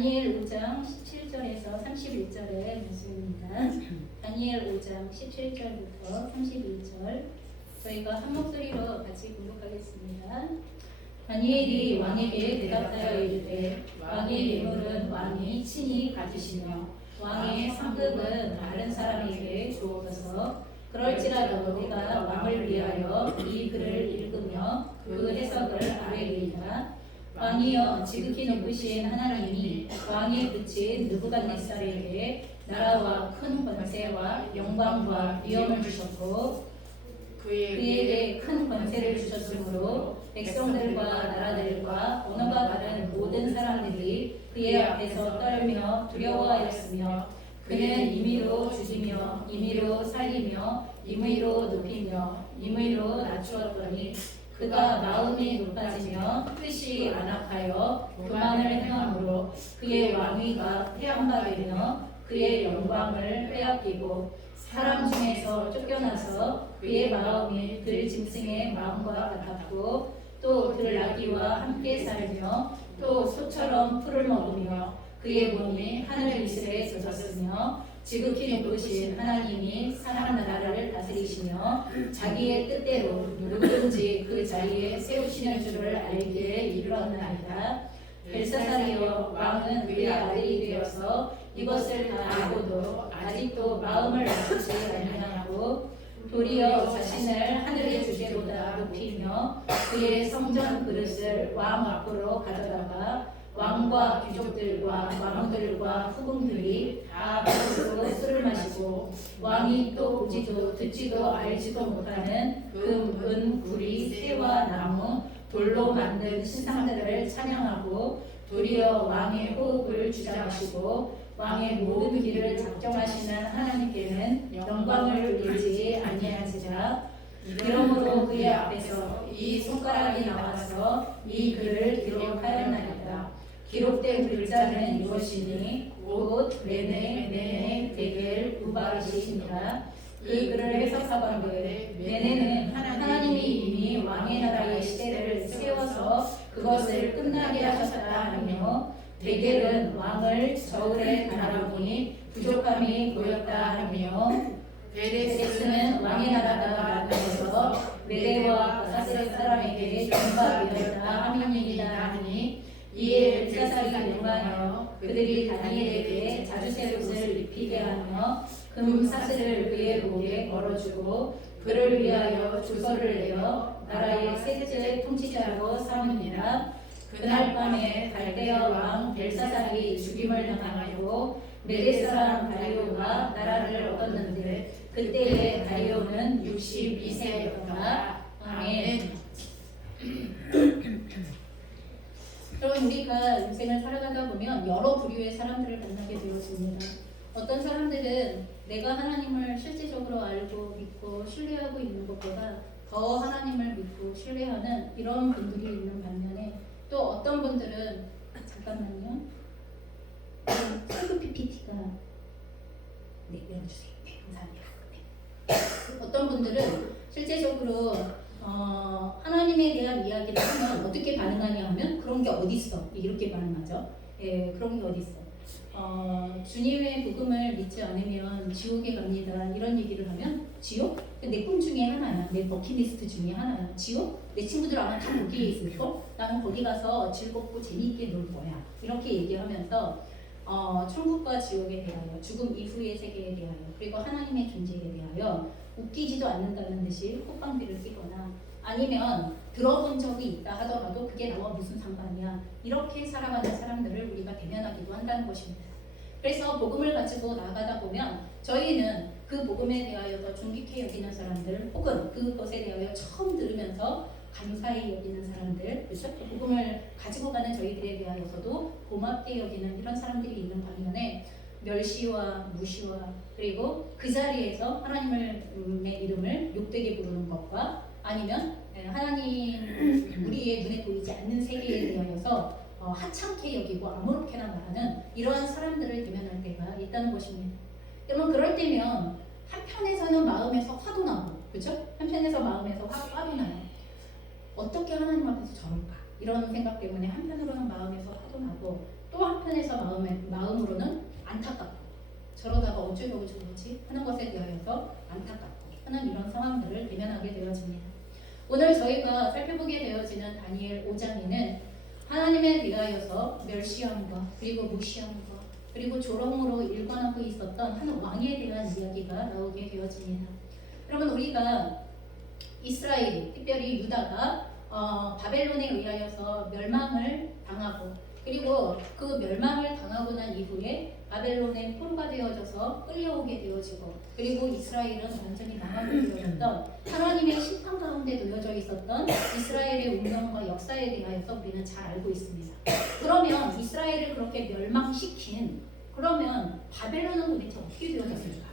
다니엘 5장 17절에서 31절의 말씀입니다. 다니엘 5장 17절부터 31절 저희가 한 목소리로 같이 공독하겠습니다. 다니엘이 왕에게 대답하여 이르되 왕의 예물은 왕이 친히 가지시며 왕의 상급은 다른 사람에게 주옵소서. 그럴지라도 내가 왕을 위하여 이 글을 읽으며 그 해석을 아뢰리이다. 왕이여 지극히 높으신 하나님이 왕에 붙인 느부갓네살에게 나라와 큰 권세와 영광과 위엄을 주셨고 그에게 큰 권세를 주셨으므로 백성들과 나라들과 언어가 다른 모든 사람들이 그의 앞에서 떨며 두려워하였으며 그는 임의로 죽이며 임의로 살리며 임의로 높이며 임의로 낮추었더니 그가 마음이 높아지며 뜻이 안악하여 교만을 행함으로 그의 왕위가 폐함받으며 그의 영광을 빼앗기고 사람 중에서 쫓겨나서 그의 마음이 들 짐승의 마음과 같았고 또 들나귀와 함께 살며 또 소처럼 풀을 먹으며 그의 몸이 하늘 이슬에 젖었으며 지극히 높으신 하나님이 사람 나라를 다스리시며 자기의 뜻대로 누구든지 그 자리에 세우시는 줄을 알기에 이르렀나이다. 벨사살이여 왕은 그의 아들이 되어서 이것을 다 알고도 아직도 마음을 낮추지 아니하고 도리어 자신을 하늘의 주제보다 높이며 그의 성전 그릇을 왕 앞으로 가져다가 왕과 귀족들과 왕들과 후궁들이 다 먹고 술을 마시고 왕이 또 보지도 듣지도 알지도 못하는 금, 은, 구리, 새와 나무, 돌로 만든 신상들을 찬양하고 도리어 왕의 호흡을 주장하시고 왕의 모든 길을 작정하시는 하나님께는 영광을 돌리지 아니하시자. 이러므로 그의 앞에서 이 손가락이 나와서 이 글을 기록하였나이다. 기록된 글자는 이것이니 곧 메네, 데겔, 우바르시니라. 이 글을 해석하건대 메네는 하나님이 이미 왕의 나라의 시대를 세워서 그것을 끝나게 하셨다 하며 데겔은 왕을 저울에 달아보니 부족함이 보였다 하며 베레스는 왕의 나라가 나타나서 메대와 바사스 사람에게 전파되었다 함이니이다 하니 이에 벨사살이 명하여 그들이 다니엘에게 자주색 옷을 입히게 하며 금 사슬을 그의 목에 걸어주고 그를 위하여 주서를 내어 나라의 셋째 통치자로 삼으니라. 그날 밤에 갈대아 왕 벨사살이 죽임을 당하고 메대 사람 다리오가 나라를 얻었는데 그때의 다리오는 62세였다. 아멘. 그럼 우리가 인생을 살아가다 보면 여러 부류의 사람들을 만나게 되었습니다. 어떤 사람들은 내가 하나님을 실제적으로 알고 믿고 신뢰하고 있는 것보다 더 하나님을 믿고 신뢰하는 이런 분들이 있는 반면에 또 어떤 분들은 잠깐만요. PPT가 열어주세요. 네, 감사합니다. 네. 어떤 분들은 실제적으로 하나님에 대한 이야기를 하면 어떻게 반응하냐 하면 그런 게 어디 있어 이렇게 반응하죠. 예, 그런 게 어디 있어. 주님의 복음을 믿지 않으면 지옥에 갑니다. 이런 얘기를 하면 지옥? 내 꿈 중에 하나야. 내 버킷리스트 중에 하나야. 지옥? 내 친구들 아마 다 거기에 있을 거. 나는 거기 가서 즐겁고 재미있게 놀 거야. 이렇게 얘기하면서 천국과 지옥에 대하여, 죽음 이후의 세계에 대하여, 그리고 하나님의 존재에 대하여 웃기지도 않는다는 듯이 콧방귀를 끼거나 아니면 들어본 적이 있다 하더라도 그게 나와 무슨 상관이야 이렇게 살아가는 사람들을 우리가 대면하기도 한다는 것입니다. 그래서 복음을 가지고 나아가다 보면 저희는 그 복음에 대하여 더 존귀케 여기는 사람들 혹은 그것에 대하여 처음 들으면서 감사히 여기는 사람들, 그렇죠? 복음을 가지고 가는 저희들에 대하여서도 고맙게 여기는 이런 사람들이 있는 반면에 멸시와 무시와 그리고 그 자리에서 하나님의 이름을 욕되게 부르는 것과 아니면 하나님 우리의 눈에 보이지 않는 세계에 대하여서 하찮게 여기고 아무렇게나 말하는 이러한 사람들을 대면할 때가 있다는 것입니다. 여러분 그럴 때면 한편에서는 마음에서 화도 나고 그렇죠? 한편에서 마음에서 화도 나요. 어떻게 하나님 앞에서 저럴까? 이런 생각 때문에 한편으로는 마음에서 화도 나고 또 한편에서 마음으로는 안타깝고 저러다가 어쩌려고 저러지 하는 것에 대하여서 안타깝고 하는 이런 상황들을 대면하게 되어집니다. 오늘 저희가 살펴보게 되어지는 다니엘 5장에는 하나님에 대하여서 멸시함과 그리고 무시함과 그리고 조롱으로 일관하고 있었던 한 왕에 대한 이야기가 나오게 되어집니다. 여러분, 우리가 이스라엘, 특별히 유다가 바벨론에 의하여서 멸망을 당하고 그리고 그 멸망을 당하고 난 이후에 바벨론의 포로가 되어져서 끌려오게 되어지고 그리고 이스라엘은 완전히 망하게 되어졌던 하나님의 심판 가운데 놓여져 있었던 이스라엘의 운명과 역사에 대하여서 우리는 잘 알고 있습니다. 그러면 이스라엘을 그렇게 멸망시킨 그러면 바벨론은 도대체 어떻게 되어졌을까?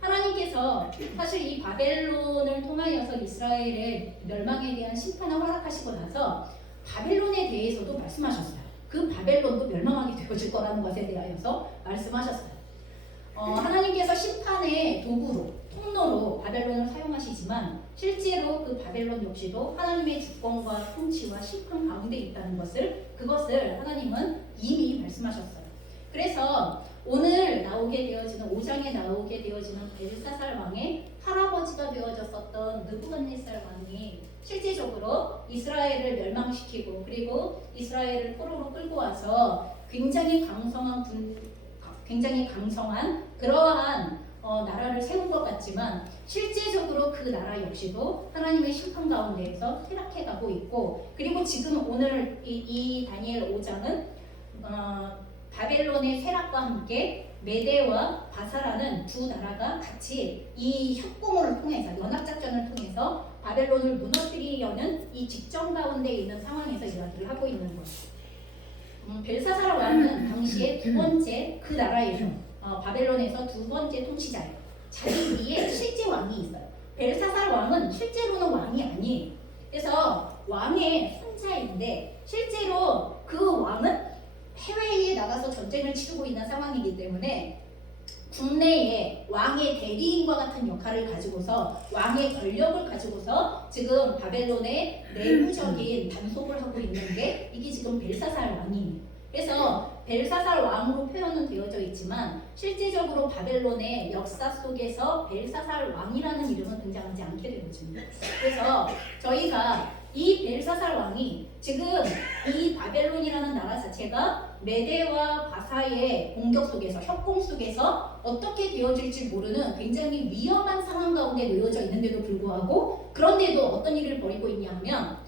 하나님께서 사실 이 바벨론을 통하여서 이스라엘의 멸망에 대한 심판을 허락하시고 나서 바벨론에 대해서도 말씀하셨어요. 그 바벨론도 멸망하게 되어질 거라는 것에 대하여서 말씀하셨어요. 하나님께서 심판의 도구로, 통로로 바벨론을 사용하시지만 실제로 그 바벨론 역시도 하나님의 주권과 통치와 심판 가운데 있다는 그것을 하나님은 이미 말씀하셨어요. 그래서 오늘 나오게 되어지는 5장에 나오게 되어지는 벨사살 왕의 할아버지가 되어졌었던 느부갓네살 왕이 실제적으로 이스라엘을 멸망시키고 그리고 이스라엘을 포로로 끌고 와서 굉장히 강성한 그러한 나라를 세운 것 같지만 실제적으로 그 나라 역시도 하나님의 심판 가운데에서 퇴락해가고 있고 그리고 지금 오늘 이 다니엘 5장은 바벨론의 쇠락과 함께 메대와 바사라는 두 나라가 같이 이 협공을 통해서 연합작전을 통해서 바벨론을 무너뜨리려는 이 직전 가운데 있는 상황에서 이야기를 하고 있는 거예요. 벨사살 왕은 당시에 두 번째 그 나라에서 바벨론에서 두 번째 통치자예요. 자기 위에 실제 왕이 있어요. 벨사살 왕은 실제로는 왕이 아니에요. 그래서 왕의 손자인데 실제로 그 왕은 해외에 나가서 전쟁을 치르고 있는 상황이기 때문에 국내에 왕의 대리인과 같은 역할을 가지고서 왕의 권력을 가지고서 지금 바벨론의 내부적인 단속을 하고 있는 게 이게 지금 벨사살 왕이에요. 그래서 벨사살 왕으로 표현은 되어져 있지만 실제적으로 바벨론의 역사 속에서 벨사살 왕이라는 이름은 등장하지 않게 되어집니다. 그래서 저희가 이 벨사살 왕이 지금 이 바벨론이라는 나라 자체가 메대와 바사의 공격 속에서 협공 속에서 어떻게 되어질지 모르는 굉장히 위험한 상황 가운데 놓여져 있는데도 불구하고 그런데도 어떤 일을 벌이고 있냐면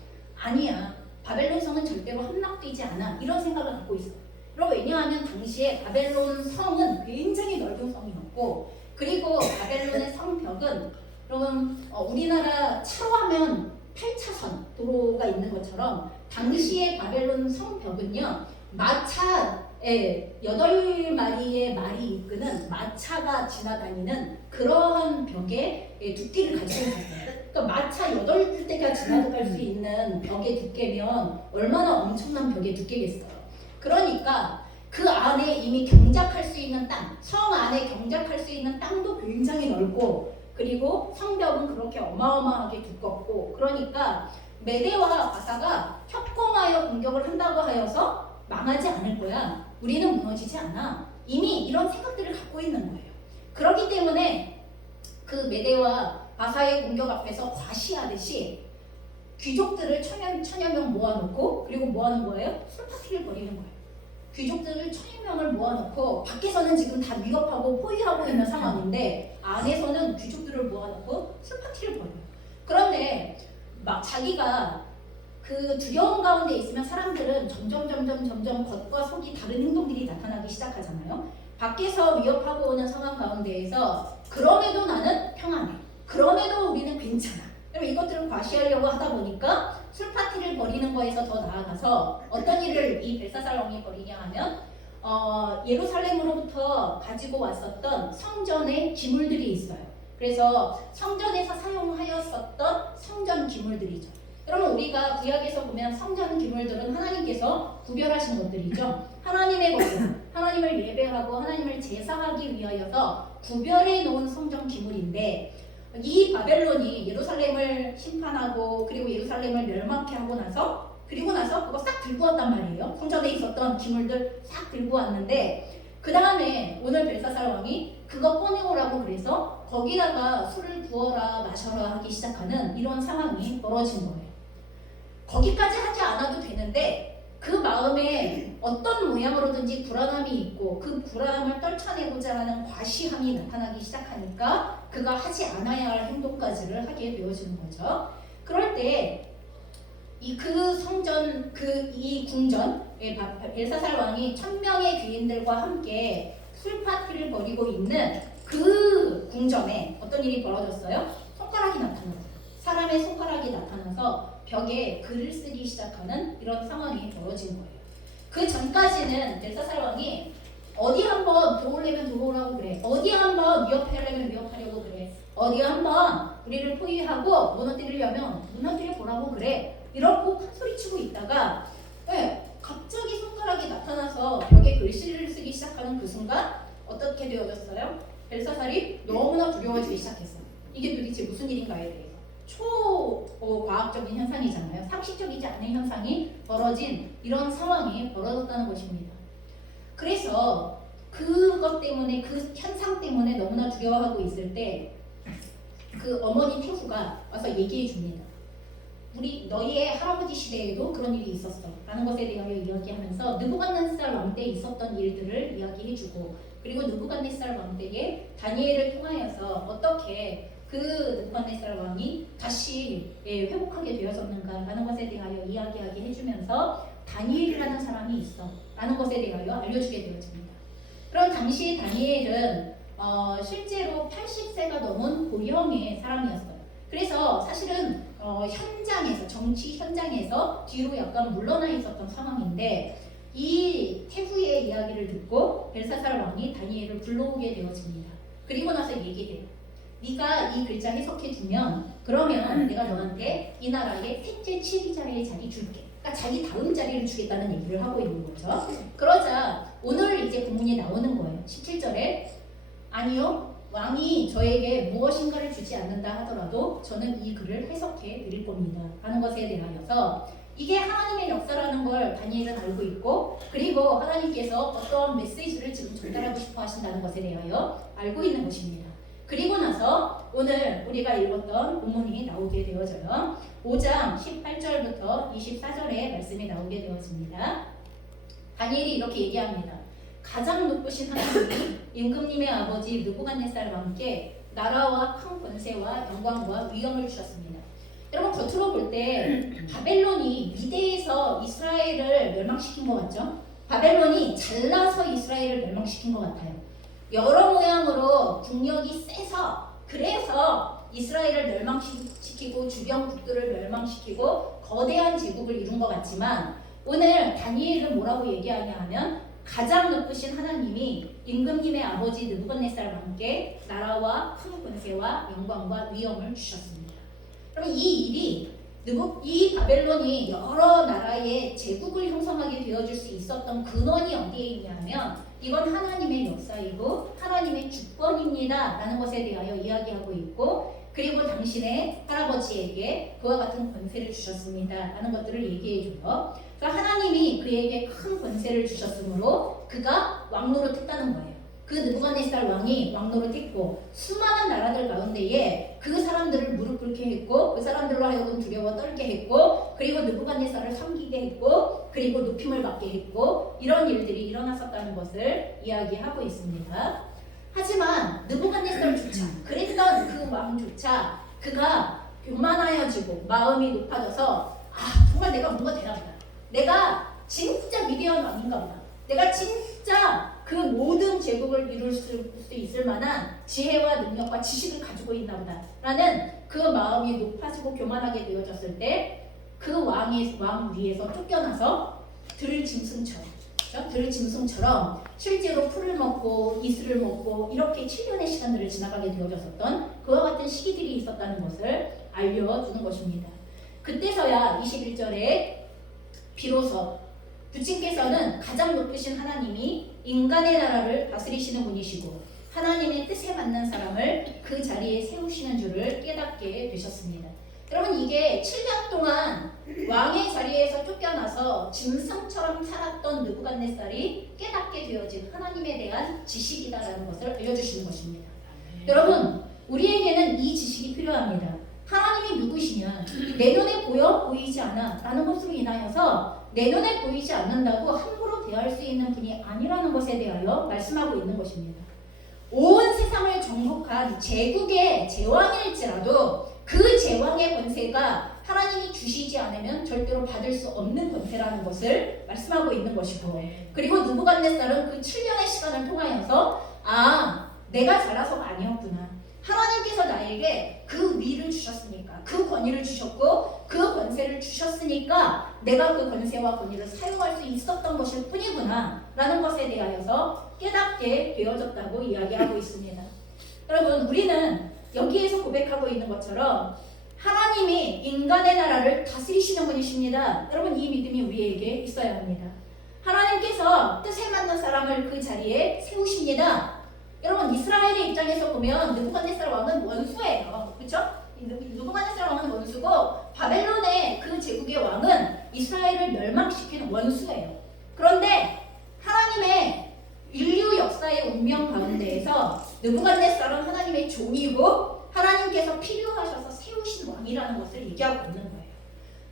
아니야 바벨론 성은 절대로 함락되지 않아 이런 생각을 갖고 있어. 여러분 왜냐하면 당시에 바벨론 성은 굉장히 넓은 성이었고 그리고 바벨론의 성벽은 여러분 우리나라 차로 하면 8차선 도로가 있는 것처럼 당시의 바벨론 성벽은요 마차에 8마리의 말이 이끄는 마차가 지나다니는 그러한 벽의 두께를 가지고 있었어요. 그러니까 마차 8대가 지나갈 수 있는 벽의 두께면 얼마나 엄청난 벽의 두께겠어요. 그러니까 그 안에 이미 경작할 수 있는 땅, 성 안에 경작할 수 있는 땅도 굉장히 넓고 그리고 성벽은 그렇게 어마어마하게 두껍고 그러니까 메대와 바사가 협공하여 공격을 한다고 하여서 망하지 않을 거야. 우리는 무너지지 않아. 이미 이런 생각들을 갖고 있는 거예요. 그렇기 때문에 그 메대와 바사의 공격 앞에서 과시하듯이 귀족들을 천여 명 모아놓고 그리고 뭐 하는 거예요? 술파티를 벌이는 거예요. 귀족들을 1000명을 모아놓고 밖에서는 지금 다 위협하고 포위하고 있는 상황인데 안에서는 귀족들을 모아놓고 술파티를 벌여요. 그런데 막 자기가 그 두려움 가운데 있으면 사람들은 점점 겉과 속이 다른 행동들이 나타나기 시작하잖아요. 밖에서 위협하고 오는 상황 가운데에서 그럼에도 나는 평안해. 그럼에도 우리는 괜찮아. 그럼 이것들을 과시하려고 하다 보니까 술파티를 벌이는 거에서 더 나아가서 어떤 일을 이 벨사살 왕이 벌이냐 하면 예루살렘으로부터 가지고 왔었던 성전의 기물들이 있어요. 그래서 성전에서 사용하였었던 성전 기물들이죠. 여러분 우리가 구약에서 보면 성전 기물들은 하나님께서 구별하신 것들이죠. 하나님의 것들, 하나님을 예배하고 하나님을 제사하기 위하여서 구별해 놓은 성전 기물인데 이 바벨론이 예루살렘을 심판하고 그리고 예루살렘을 멸망케 하고 나서 그리고 나서 그거 싹 들고 왔단 말이에요. 성전에 있었던 기물들 싹 들고 왔는데 그 다음에 오늘 벨사살 왕이 그거 꺼내오라고 그래서 거기다가 술을 부어라 마셔라 하기 시작하는 이런 상황이 벌어진 거예요. 거기까지 하지 않아도 되는데 그 마음에 어떤 모양으로든지 불안함이 있고 그 불안함을 떨쳐내고자 하는 과시함이 나타나기 시작하니까 그가 하지 않아야 할 행동까지를 하게 되어지는 거죠. 그럴 때 그 성전 이 궁전 벨사살 왕이 1000명의 귀인들과 함께 술 파티를 벌이고 있는 그 궁전에 어떤 일이 벌어졌어요? 손가락이 나타났어요. 사람의 손가락이 나타나서 벽에 글을 쓰기 시작하는 이런 상황이 벌어진 거예요. 그 전까지는 벨사살 왕이 어디 한번 들어오려면 들어오라고 그래. 어디 한번 위협하려면 위협하려고 그래. 어디 한번 우리를 포위하고 무너뜨리려면 무너뜨려 보라고 그래. 이러고 큰소리치고 있다가 갑자기 손가락이 나타나서 벽에 글씨를 쓰기 시작하는 그 순간 어떻게 되어졌어요? 벨사살이 너무나 두려워지기 시작했어요. 이게 도대체 무슨 일인가에 대해서 초과학적인 현상이잖아요. 상식적이지 않은 현상이 벌어진 이런 상황이 벌어졌다는 것입니다. 그래서 그것 때문에 그 현상 때문에 너무나 두려워하고 있을 때 그 어머니 태후가 와서 얘기해 줍니다. 우리 너희의 할아버지 시대에도 그런 일이 있었어 라는 것에 대하여 이야기하면서 느부갓네살 왕 때 있었던 일들을 이야기해주고 그리고 느부갓네살 왕 때에 다니엘을 통하여서 어떻게 그 느부갓네살 왕이 다시 회복하게 되어졌는가 라는 것에 대하여 이야기하게 해주면서 다니엘이라는 사람이 있어 라는 것에 대하여 알려주게 되어집니다. 그럼 당시 다니엘은 실제로 80세가 넘은 고령의 사람이었어요. 그래서 사실은 현장에서 정치 현장에서 뒤로 약간 물러나 있었던 상황인데 이 태후의 이야기를 듣고 벨사살 왕이 다니엘을 불러오게 되어집니다. 그리고 나서 얘기해요. 네가 이 글자 해석해 주면 그러면 내가 너한테 이 나라의 셋째 치리자의 자리 줄게. 그러니까 자기 다음 자리를 주겠다는 얘기를 하고 있는 거죠. 그러자 오늘 이제 본문이 나오는 거예요. 17절에 아니요. 왕이 저에게 무엇인가를 주지 않는다 하더라도 저는 이 글을 해석해 드릴 겁니다. 하는 것에 대하여서 이게 하나님의 역사라는 걸 다니엘은 알고 있고 그리고 하나님께서 어떤 메시지를 지금 전달하고 싶어 하신다는 것에 대하여 알고 있는 것입니다. 그리고 나서 오늘 우리가 읽었던 본문이 나오게 되어져요. 5장 18절부터 24절의 말씀이 나오게 되어집니다. 다니엘이 이렇게 얘기합니다. 가장 높으신 하나님이 임금님의 아버지 느부갓네살 왕께 나라와 큰 권세와 영광과 위엄을 주셨습니다. 여러분 겉으로 볼 때 바벨론이 위대해서 이스라엘을 멸망시킨 것 같죠? 바벨론이 잘나서 이스라엘을 멸망시킨 것 같아요. 여러 모양으로 국력이 세서 그래서 이스라엘을 멸망시키고 주변 국들을 멸망시키고 거대한 제국을 이룬 것 같지만 오늘 다니엘은 뭐라고 얘기하냐 하면 가장 높으신 하나님이 임금님의 아버지 느부갓네살 왕께 나라와 큰 권세와 영광과 위엄을 주셨습니다. 그럼 이 일이 이 바벨론이 여러 나라의 제국을 형성하게 되어줄 수 있었던 근원이 어디에 있냐면 이건 하나님의 역사이고 하나님의 주권입니다 라는 것에 대하여 이야기하고 있고 그리고 당신의 할아버지에게 그와 같은 권세를 주셨습니다 라는 것들을 얘기해줘요. 그러니까 하나님이 그에게 큰 권세를 주셨으므로 그가 왕노릇했다는 거예요. 그 느부갓네살 왕이 왕노릇했고 수많은 나라들 가운데에 그 사람들을 무릎 꿇게 했고 그 사람들로 하여금 두려워 떨게 했고 그리고 느부갓네살을 섬기게 했고 그리고 높임을 받게 했고 이런 일들이 일어났었다는 것을 이야기하고 있습니다. 하지만 느부갓네살조차 그랬던 그 왕조차 그가 교만하여지고 마음이 높아져서 정말 내가 뭔가 되나 보다. 내가 진짜 위대한 왕인가 보다. 내가 진짜 그 모든 제국을 이룰 수 있을 만한 지혜와 능력과 지식을 가지고 있나 보다 라는 그 마음이 높아지고 교만하게 되어졌을 때 그 왕 위에서 쫓겨나서 들짐승처럼 실제로 풀을 먹고 이슬을 먹고 이렇게 7년의 시간들을 지나가게 되어졌었던 그와 같은 시기들이 있었다는 것을 알려주는 것입니다. 그때서야 21절에 비로소 주님께서는 가장 높으신 하나님이 인간의 나라를 다스리시는 분이시고 하나님의 뜻에 맞는 사람을 그 자리에 세우시는 줄을 깨닫게 되셨습니다. 여러분 이게 7년 동안 왕의 자리에서 쫓겨나서 짐승처럼 살았던 느부갓네살이 깨닫게 되어진 하나님에 대한 지식이다라는 것을 알려주시는 것입니다. 여러분 우리에게는 이 지식이 필요합니다. 하나님이 누구시냐? 내 눈에 보여 보이지 않아 라는 것으로 인하여서 내 눈에 보이지 않는다고 함부로 대할 수 있는 분이 아니라는 것에 대하여 말씀하고 있는 것입니다. 온 세상을 정복한 제국의 제왕일지라도 그 제왕의 권세가 하나님이 주시지 않으면 절대로 받을 수 없는 권세라는 것을 말씀하고 있는 것이고, 그리고 느부갓네살은 그 7년의 시간을 통하여서 내가 잘나서가 아니었구나. 하나님께서 나에게 그 위를 주셨으니까, 그 권위를 주셨고 그 권세를 주셨으니까 내가 그 권세와 권위를 사용할 수 있었던 것일 뿐이구나 라는 것에 대하여서 깨닫게 되어졌다고 이야기하고 있습니다. 여러분 우리는 여기에서 고백하고 있는 것처럼 하나님이 인간의 나라를 다스리시는 분이십니다. 여러분 이 믿음이 우리에게 있어야 합니다. 하나님께서 뜻에 맞는 사람을 그 자리에 세우십니다. 여러분 이스라엘의 입장에서 보면 느부갓네살 왕은 원수예요. 그렇죠? 느부갓네살 왕은 원수고 바벨론의 그 제국의 왕은 이스라엘을 멸망시키는 원수예요. 그런데 하나님의 인류 역사의 운명 가운데에서 느부갓네살은 하나님의 종이고 하나님께서 필요하셔서 세우신 왕이라는 것을 얘기하고 있는 거예요.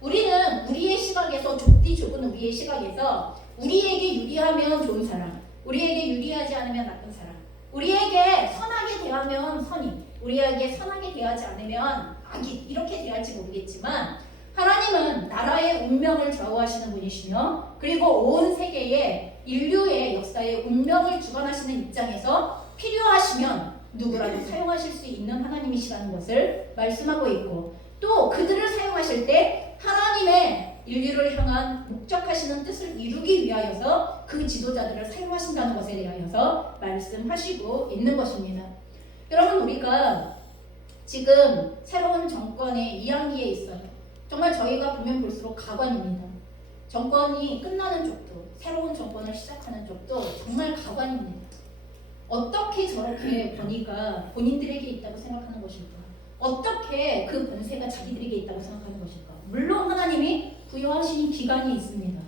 우리는 우리의 시각에서 좁디 좁은 우리의 시각에서 우리에게 유리하면 좋은 사람, 우리에게 유리하지 않으면 나쁜 사람, 우리에게 선하게 대하면 선인, 우리에게 선하게 대하지 않으면 악인, 이렇게 대할지 모르겠지만 하나님은 나라의 운명을 좌우하시는 분이시며 그리고 온 세계의 인류의 역사의 운명을 주관하시는 입장에서 필요하시면 누구라도 사용하실 수 있는 하나님이시라는 것을 말씀하고 있고, 또 그들을 사용하실 때 하나님의 인류를 향한 목적하시는 뜻을 이루기 위하여서 그 지도자들을 사용하신다는 것에 대하여서 말씀하시고 있는 것입니다. 여러분 우리가 지금 새로운 정권의 이야기에 있어요. 정말 저희가 보면 볼수록 가관입니다. 정권이 끝나는 쪽도 새로운 정권을 시작하는 쪽도 정말 가관입니다. 어떻게 저렇게 권위가 본인들에게 있다고 생각하는 것일까? 어떻게 그 권세가 자기들에게 있다고 생각하는 것일까? 물론 하나님이 부여하신 기간이 있습니다.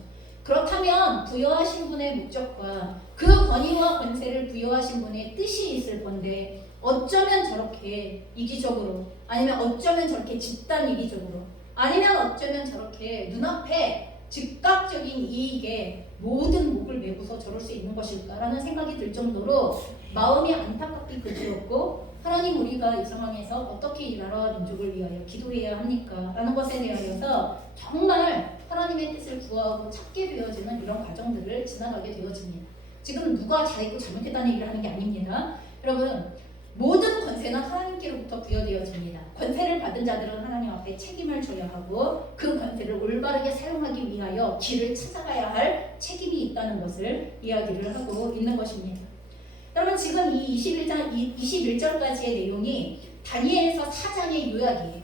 그렇다면 부여하신 분의 목적과 그 권위와 권세를 부여하신 분의 뜻이 있을 건데 어쩌면 저렇게 이기적으로, 아니면 어쩌면 저렇게 집단 이기적으로, 아니면 어쩌면 저렇게 눈앞에 즉각적인 이익에 모든 목을 메고서 저럴 수 있는 것일까라는 생각이 들 정도로 마음이 안타깝게 그지없고, 하나님 우리가 이 상황에서 어떻게 이 나라와 민족을 위하여 기도해야 합니까? 라는 것에 대하여서 정말 하나님의 뜻을 구하고 찾게 되어지는 이런 과정들을 지나가게 되어집니다. 지금 누가 잘했고 잘못했다는 얘기를 하는 게 아닙니다. 여러분 모든 권세는 하나님께로부터 부여되어집니다. 권세를 받은 자들은 하나님 앞에 책임을 져야 하고 그 권세를 올바르게 사용하기 위하여 길을 찾아가야 할 책임이 있다는 것을 이야기를 하고 있는 것입니다. 여러분 지금 이 21절까지의 내용이 다니엘서 4장의 요약이에요.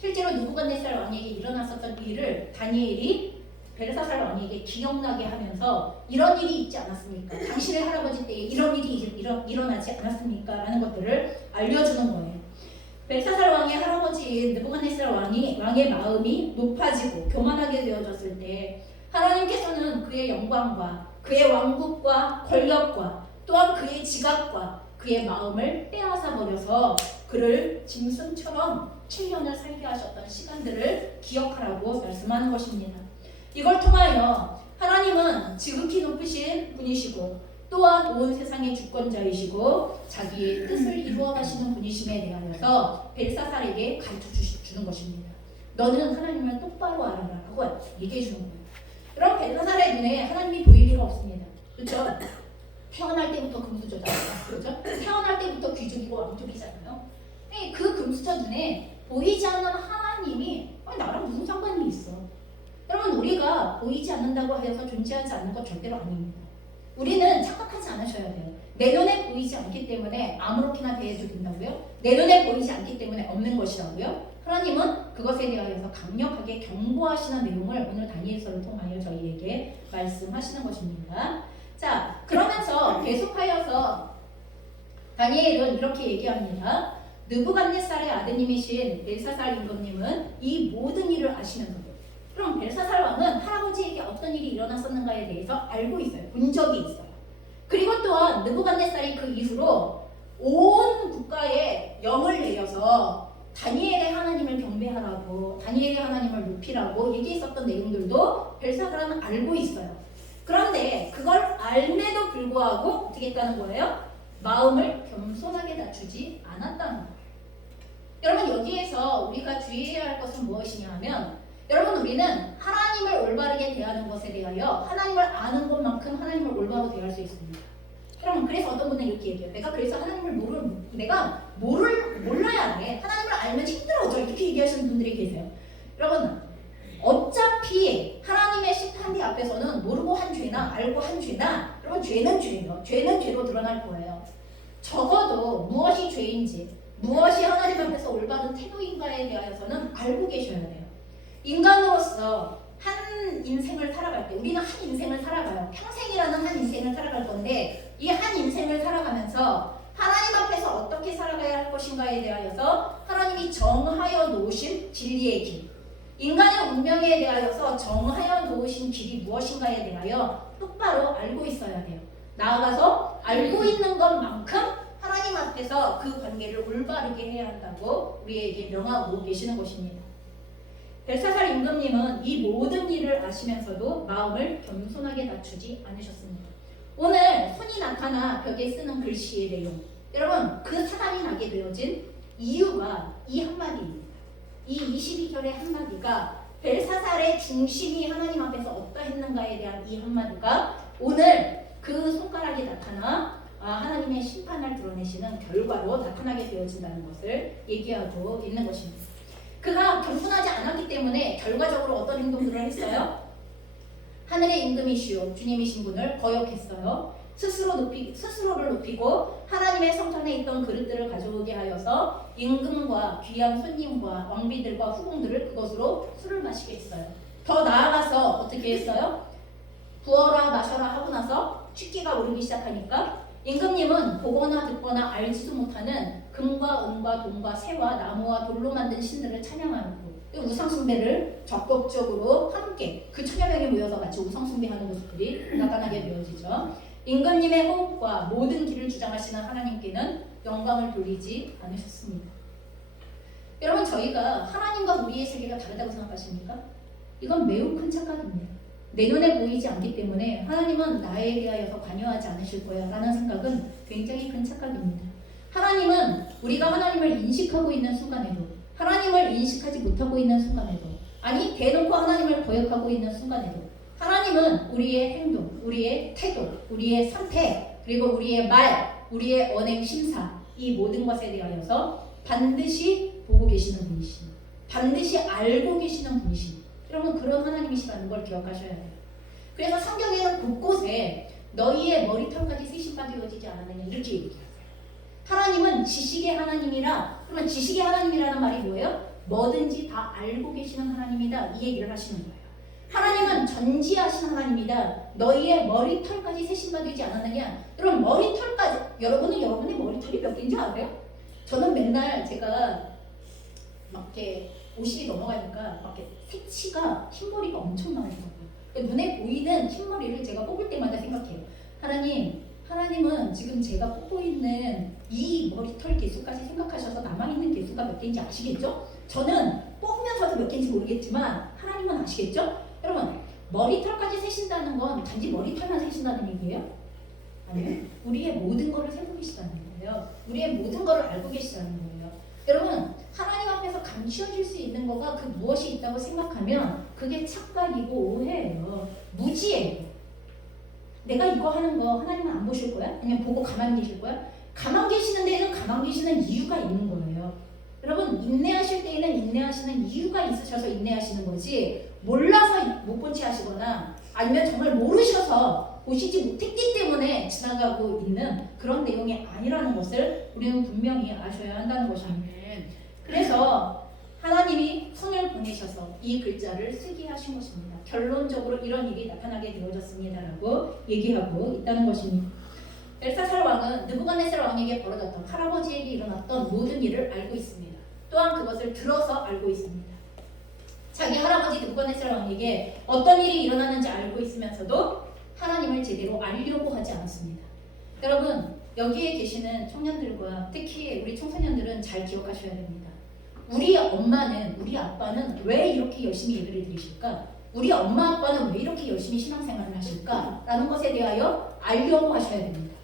실제로 느부갓네살 왕에게 일어났었던 일을 다니엘이 벨사살 왕에게 기억나게 하면서 이런 일이 있지 않았습니까? 당신의 할아버지 때에 이런 일이 일어나지 않았습니까? 라는 것들을 알려주는 거예요. 벨사살 왕의 할아버지인 느부갓네살 왕의 마음이 높아지고 교만하게 되어졌을 때 하나님께서는 그의 영광과 그의 왕국과 권력과 또한 그의 지각과 그의 마음을 빼앗아 버려서 그를 짐승처럼 7년을 살게 하셨던 시간들을 기억하라고 말씀하는 것입니다. 이걸 통하여 하나님은 지극히 높으신 분이시고 또한 온 세상의 주권자이시고 자기의 뜻을 이루어 가시는 분이심에 대하여서 벨사살에게 가르쳐 주는 것입니다. 너는 하나님을 똑바로 알아라 하고 얘기해 주는 거예요. 여러분 벨사살의 눈에 하나님이 보일 리가 없습니다. 그렇죠? 태어날 때부터 금수저잖아요. 그렇죠? 태어날 때부터 귀족이고 왕족이잖아요. 그 금수저 눈에 보이지 않는 하나님이 나랑 무슨 상관이 있어? 여러분 우리가 보이지 않는다고 하여서 존재하지 않는 것 절대로 아닙니다. 우리는 착각하지 않으셔야 돼요. 내 눈에 보이지 않기 때문에 아무렇게나 대해도 된다고요? 내 눈에 보이지 않기 때문에 없는 것이라고요? 하나님은 그것에 대하여서 강력하게 경고하시는 내용을 오늘 다니엘서를 통하여 저희에게 말씀하시는 것입니다. 자, 그러면서 계속하여서 다니엘은 이렇게 얘기합니다. 느부갓네살의 아드님이신 벨사살 임금님은 이 모든 일을 아시면서도, 그럼 벨사살 왕은 할아버지에게 어떤 일이 일어났었는가에 대해서 알고 있어요. 본 적이 있어요. 그리고 또한 느부갓네살이 그 이후로 온 국가에 영을 내려서 다니엘의 하나님을 경배하라고, 다니엘의 하나님을 높이라고 얘기했었던 내용들도 벨사살은 알고 있어요. 그런데 그걸 알매도 불구하고 어떻게 했다는 거예요? 마음을 겸손하게 낮추지 않았다는 거예요. 여러분, 여기에서 우리가 주의해야 할 것은 무엇이냐 하면, 여러분, 우리는 하나님을 올바르게 대하는 것에 대하여 하나님을 아는 것만큼 하나님을 올바로 대할 수 있습니다. 여러분, 그래서 어떤 분은 이렇게 얘기해요. 내가 그래서 하나님을 몰라야 돼. 하나님을 알면 힘들어져. 이렇게 얘기하시는 분들이 계세요. 여러분, 어차피 하나님의 심판대 앞에서는 모르고 한 죄나 알고 한 죄나, 여러분, 죄는 죄예요. 죄는 죄로 드러날 거예요. 적어도 무엇이 죄인지, 무엇이 하나님 앞에서 올바른 태도인가에 대하여서는 알고 계셔야 돼요. 인간으로서 한 인생을 살아갈 때, 우리는 한 인생을 살아가요. 평생이라는 한 인생을 살아갈 건데, 이 한 인생을 살아가면서 하나님 앞에서 어떻게 살아가야 할 것인가에 대하여서 하나님이 정하여 놓으신 진리의 길, 인간의 운명에 대하여서 정하여 놓으신 길이 무엇인가에 대하여 똑바로 알고 있어야 돼요. 나아가서 알고 있는 것만큼 하나님 앞에서 그 관계를 올바르게 해야 한다고 우리에게 명하고 계시는 것입니다. 벨사살 임금님은 이 모든 일을 아시면서도 마음을 겸손하게 낮추지 않으셨습니다. 오늘 손이 나타나 벽에 쓰는 글씨의 내용, 여러분, 그 사단이 나게 되어진 이유가 이 한마디입니다. 이 22절의 한마디가, 벨사살의 중심이 하나님 앞에서 어떠했는가에 대한 이 한마디가 오늘 그 손가락이 나타나 하나님의 심판을 드러내시는 결과로 나타나게 되어진다는 것을 얘기하고 있는 것입니다. 그가 겸손하지 않았기 때문에 결과적으로 어떤 행동들을 했어요? 하늘의 임금이시오 주님이신 분을 거역했어요. 스스로를 높이고 하나님의 성전에 있던 그릇들을 가져오게 하여서 임금과 귀한 손님과 왕비들과 후궁들을 그것으로 술을 마시게 했어요. 더 나아가서 어떻게 했어요? 부어라 마셔라 하고 나서 취기가 오르기 시작하니까 임금님은 보거나 듣거나 알지도 못하는 금과 은과 동과 새와 나무와 돌로 만든 신들을 찬양하고 우상숭배를 적극적으로 함께 그 천여 명이 모여서 같이 우상숭배하는 모습들이 나타나게 되어지죠. 임금님의 호흡과 모든 길을 주장하시는 하나님께는 영광을 돌리지 않으셨습니다. 여러분, 저희가 하나님과 우리의 세계가 다르다고 생각하십니까? 이건 매우 큰 착각입니다. 내 눈에 보이지 않기 때문에 하나님은 나에 대하여서 관여하지 않으실 거야 라는 생각은 굉장히 큰 착각입니다. 하나님은 우리가 하나님을 인식하고 있는 순간에도, 하나님을 인식하지 못하고 있는 순간에도, 아니 대놓고 하나님을 거역하고 있는 순간에도 하나님은 우리의 행동, 우리의 태도, 우리의 선택, 그리고 우리의 말, 우리의 언행 심사, 이 모든 것에 대하여서 반드시 보고 계시는 분이십니다. 반드시 알고 계시는 분이십니다. 여러분, 그런 하나님이시라는 걸 기억하셔야 돼요. 그래서 성경에는 곳곳에 너희의 머리털까지 세심까지 이루어지지 않았느냐 이렇게 얘기해요. 하나님은 지식의 하나님이라. 그러면 지식의 하나님이라는 말이 뭐예요? 뭐든지 다 알고 계시는 하나님이다, 이 얘기를 하시는 거예요. 하나님은 전지하신 하나님이다. 너희의 머리털까지 세심가 되지 않았느냐. 여러분, 머리털까지, 여러분의 머리털이 몇 개인지 알아요? 저는 맨날 제가 막 이렇게 50이 넘어가니까 막 이렇게 색치가 흰머리가 엄청 많아지더라고요. 눈에 보이는 흰머리를 제가 뽑을 때마다 생각해요. 하나님은 지금 제가 뽑고 있는 이 머리털 개수까지 생각하셔서 남아있는 개수가 몇 개인지 아시겠죠? 저는 뽑으면서도 몇 개인지 모르겠지만 하나님은 아시겠죠? 여러분, 머리털까지 세신다는 건 단지 머리털만 세신다는 얘기예요? 아니요. 우리의 모든 것을 세고 계시다는 거예요. 우리의 모든 것을 알고 계시다는 거예요. 여러분, 하나님 앞에서 감추어질 수 있는 거가 그 무엇이 있다고 생각하면 그게 착각이고 오해예요. 무지예요. 내가 이거 하는 거 하나님은 안 보실 거야? 아니면 보고 가만히 계실 거야? 가만히 계시는 데에는 가만히 계시는 이유가 있는 거예요. 여러분, 인내하실 때에는 인내하시는 이유가 있으셔서 인내하시는 거지, 몰라서 못 본 채 하시거나 아니면 정말 모르셔서 보시지 못했기 때문에 지나가고 있는 그런 내용이 아니라는 것을 우리는 분명히 아셔야 한다는 것입니다. 그래서 하나님이 손을 보내셔서 이 글자를 쓰게 하신 것입니다. 결론적으로 이런 일이 나타나게 되어졌습니다라고 얘기하고 있다는 것입니다. 벨사살 왕은 느부갓네살 왕에게 벌어졌던 할아버지에게 일어났던 모든 일을 알고 있습니다. 또한 그것을 들어서 알고 있습니다. 자기 할아버지 느부갓네살 왕에게 어떤 일이 일어났는지 알고 있으면서도 하나님을 제대로 알려고 하지 않았습니다. 여러분, 여기에 계시는 청년들과 특히 우리 청소년들은 잘 기억하셔야 됩니다. 우리 엄마는, 우리 아빠는 왜 이렇게 열심히 예배를 드리실까? 우리 엄마 아빠는 왜 이렇게 열심히 신앙생활을 하실까? 라는 것에 대하여 알려고 하셔야 됩니다.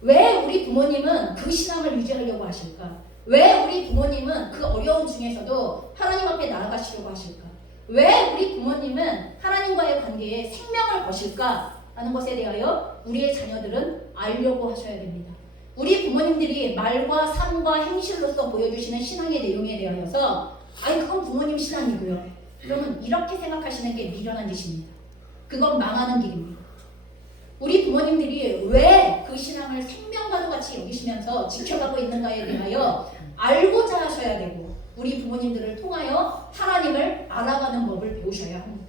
왜 우리 부모님은 그 신앙을 유지하려고 하실까? 왜 우리 부모님은 그 어려움 중에서도 하나님 앞에 나아가시려고 하실까? 왜 우리 부모님은 하나님과의 관계에 생명을 거실까? 라는 것에 대하여 우리의 자녀들은 알려고 하셔야 됩니다. 우리 부모님들이 말과 삶과 행실로서 보여주시는 신앙의 내용에 대하여서 그건 부모님 신앙이고요. 그러면 이렇게 생각하시는 게 미련한 짓입니다. 그건 망하는 길입니다. 우리 부모님들이 왜 그 신앙을 생명과도 같이 여기시면서 지켜가고 있는가에 대하여 알고자 하셔야 되고 우리 부모님들을 통하여 하나님을 알아가는 법을 배우셔야 합니다.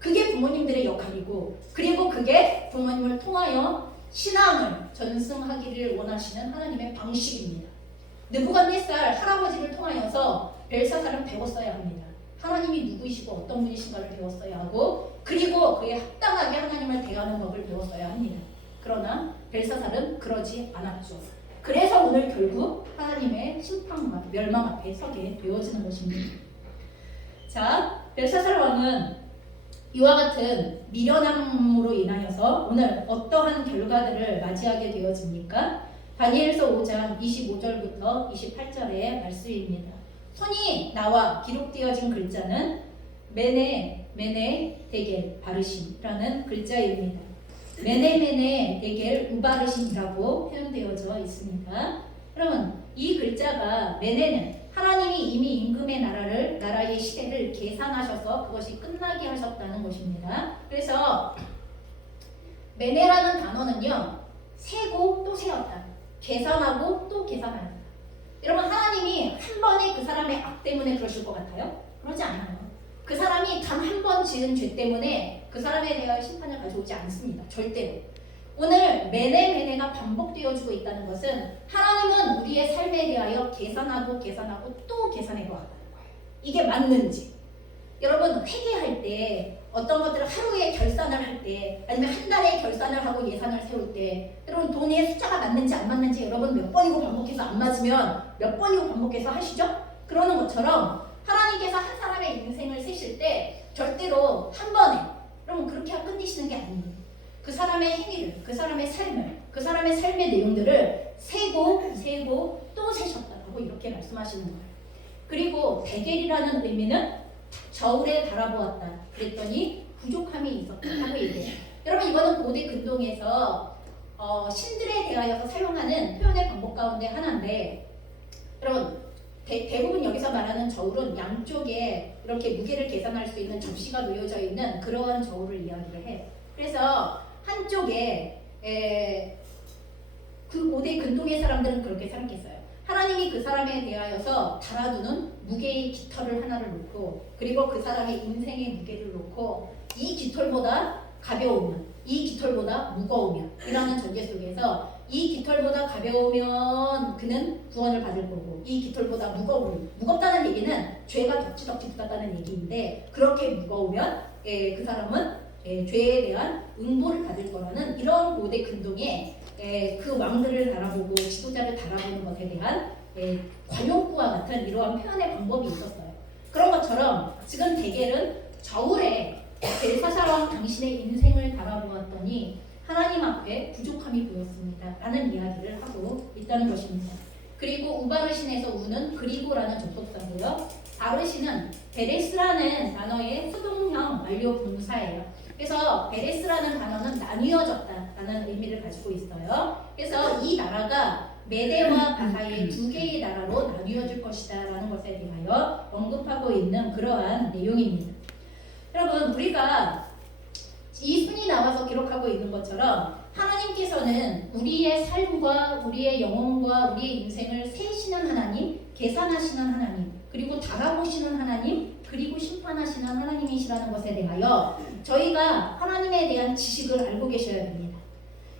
그게 부모님들의 역할이고 그리고 그게 부모님을 통하여 신앙을 전승하기를 원하시는 하나님의 방식입니다. 느부갓네살 할아버지를 통하여서 벨사살은 배웠어야 합니다. 하나님이 누구이시고 어떤 분이신가를 배웠어야 하고 그리고 그에 합당하게 하나님을 대하는 법을 배웠어야 합니다. 그러나 벨사살은 그러지 않았죠. 그래서 오늘 결국 하나님의 심판과 멸망 앞에 서게 되어지는 것입니다. 자, 벨사살 왕은 이와 같은 미련함으로 인하여서 오늘 어떠한 결과들을 맞이하게 되어집니까? 다니엘서 5장 25절부터 28절의 말씀입니다. 손이 나와 기록되어진 글자는 메네 데겔 바르심이라는 글자입니다. 메네 데겔 우바르심이라고 표현되어져 있습니다. 여러분, 이 글자가 메네는 하나님이 이미 임금의 나라의 시대를 계산하셔서 그것이 끝나게 하셨다는 것입니다. 그래서 메네라는 단어는요, 세고 또 세웠다, 계산하고 또 계산한다. 여러분, 하나님이 한 번에 그 사람의 악 때문에 그러실 것 같아요? 그러지 않아요. 그 사람이 단 한 번 지은 죄 때문에 그 사람에 대하여 심판을 가져오지 않습니다. 절대로. 오늘 메네가 반복되어지고 있다는 것은 하나님은 우리의 삶에 대하여 계산하고 또 계산해 보았다는 거예요. 이게 맞는지. 여러분, 회계할 때 어떤 것들을 하루에 결산을 할 때 아니면 한 달에 결산을 하고 예산을 세울 때 여러분 돈의 숫자가 맞는지 안 맞는지 여러분 몇 번이고 반복해서 안 맞으면 몇 번이고 반복해서 하시죠? 그러는 것처럼 하나님께서 한 사람의 인생을 세실 때 절대로 한 번에 여러분 그렇게 끝내시는 게 아닙니다. 그 사람의 행위를, 그 사람의 삶을, 그 사람의 삶의 내용들을 세고 또 세셨다고 이렇게 말씀하시는 거예요. 그리고 데겔이라는 의미는 저울에 달아보았다. 그랬더니 부족함이 있었다고 얘기해요. 여러분, 이거는 고대 근동에서 신들에 대하여서 사용하는 표현의 방법 가운데 하나인데, 여러분 대부분 여기서 말하는 저울은 양쪽에 이렇게 무게를 계산할 수 있는 접시가 놓여져 있는 그러한 저울을 이야기를 해요. 그래서 한쪽에 그 고대 근동의 사람들은 그렇게 생각했어요. 하나님이 그 사람에 대하여서 달아두는 무게의 깃털을 하나를 놓고 그리고 그 사람의 인생의 무게를 놓고 이 깃털보다 가벼우면 이 깃털보다 무거우면 이라는 전제 속에서 이 깃털보다 가벼우면 그는 구원을 받을 거고 이 깃털보다 무겁다는 얘기는 죄가 덕지덕지 붙었다는 얘기인데 그렇게 무거우면 그 사람은 죄에 대한 응보를 받을 거라는 이런 고대 근동의 그 왕들을 바라보고 지도자를 바라보는 것에 대한 관용구와 같은 이러한 표현의 방법이 있었어요. 그런 것처럼 지금 데겔은 저울에 벨사살 왕 당신의 인생을 바라보았더니 하나님 앞에 부족함이 보였습니다 라는 이야기를 하고 있다는 것입니다. 그리고 우바르신에서 우는 그리고라는 접속사고요. 바르신은 베레스라는 단어의 수동형 완료 분사예요. 그래서 베레스라는 단어는 나뉘어졌다라는 의미를 가지고 있어요. 그래서 이 나라가 메대와 바사의 두 개의 나라로 나뉘어질 것이다 라는 것에 대하여 언급하고 있는 그러한 내용입니다. 여러분, 우리가 이 순이 나와서 기록하고 있는 것처럼 하나님께서는 우리의 삶과 우리의 영혼과 우리의 인생을 세시는 하나님, 계산하시는 하나님, 그리고 달아보시는 하나님, 그리고 심판하시는 하나님이시라는 것에 대하여 저희가 하나님에 대한 지식을 알고 계셔야 됩니다.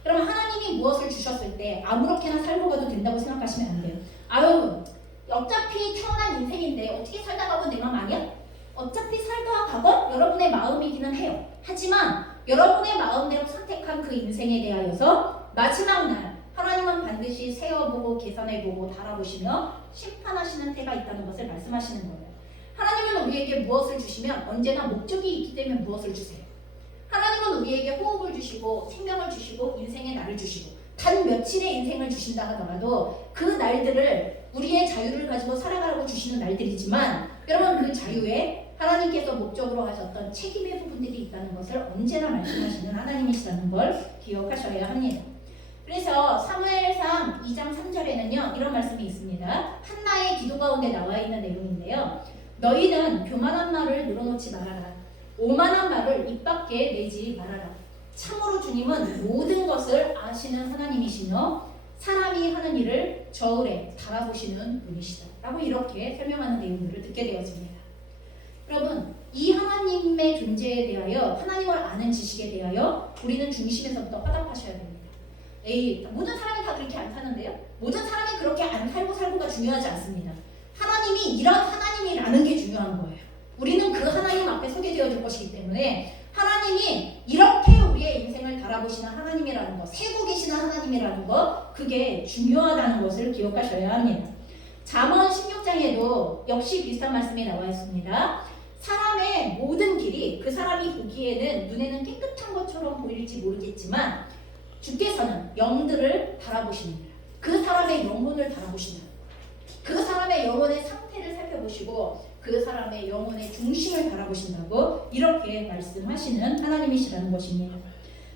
그러면 하나님이 무엇을 주셨을 때 아무렇게나 살고 가도 된다고 생각하시면 안 돼요. 아유, 어차피 태어난 인생인데 어떻게 살다 가고 내 맘 아니야? 어차피 살다 가건 여러분의 마음이기는 해요. 하지만 여러분의 마음대로 선택한 그 인생에 대하여서 마지막 날 하나님은 반드시 세어보고 계산해보고 달아보시며 심판하시는 때가 있다는 것을 말씀하시는 거예요. 하나님은 우리에게 무엇을 주시면 언제나 목적이 있기 때문에 무엇을 주세요. 하나님은 우리에게 호흡을 주시고 생명을 주시고 인생의 날을 주시고 단 며칠의 인생을 주신다 하더라도 그 날들을 우리의 자유를 가지고 살아가라고 주시는 날들이지만 여러분 그 자유에 하나님께서 목적으로 하셨던 책임의 부분들이 있다는 것을 언제나 말씀하시는 하나님이시라는 걸 기억하셔야 합니다. 그래서 사무엘상 2장 3절에는요 이런 말씀이 있습니다. 한나의 기도 가운데 나와 있는 내용인데요. 너희는 교만한 말을 늘어놓지 말아라. 오만한 말을 입 밖에 내지 말아라. 참으로 주님은 모든 것을 아시는 하나님이시며 사람이 하는 일을 저울에 달아보시는 분이시다 라고 이렇게 설명하는 내용들을 듣게 되었습니다. 여러분 이 하나님의 존재에 대하여 하나님을 아는 지식에 대하여 우리는 중심에서부터 화답하셔야 됩니다. 에이 모든 사람이 다 그렇게 안 사는데요? 모든 사람이 그렇게 안 살고가 중요하지 않습니다. 하나님이 이런 하나님이라는 게 중요한 거예요. 우리는 그 하나님 앞에 서게 되어질 것이기 때문에 하나님이 이렇게 우리의 인생을 바라보시는 하나님이라는 것, 세고 계시는 하나님이라는 것, 그게 중요하다는 것을 기억하셔야 합니다. 잠언 16장에도 역시 비슷한 말씀이 나와 있습니다. 사람의 모든 길이 그 사람이 보기에는 눈에는 깨끗한 것처럼 보일지 모르겠지만 주께서는 영들을 바라보십니다. 그 사람의 영혼을 바라보신다. 그 사람의 영혼의 상태를 살펴보시고 그 사람의 영혼의 중심을 바라보신다고 이렇게 말씀하시는 하나님이시라는 것입니다.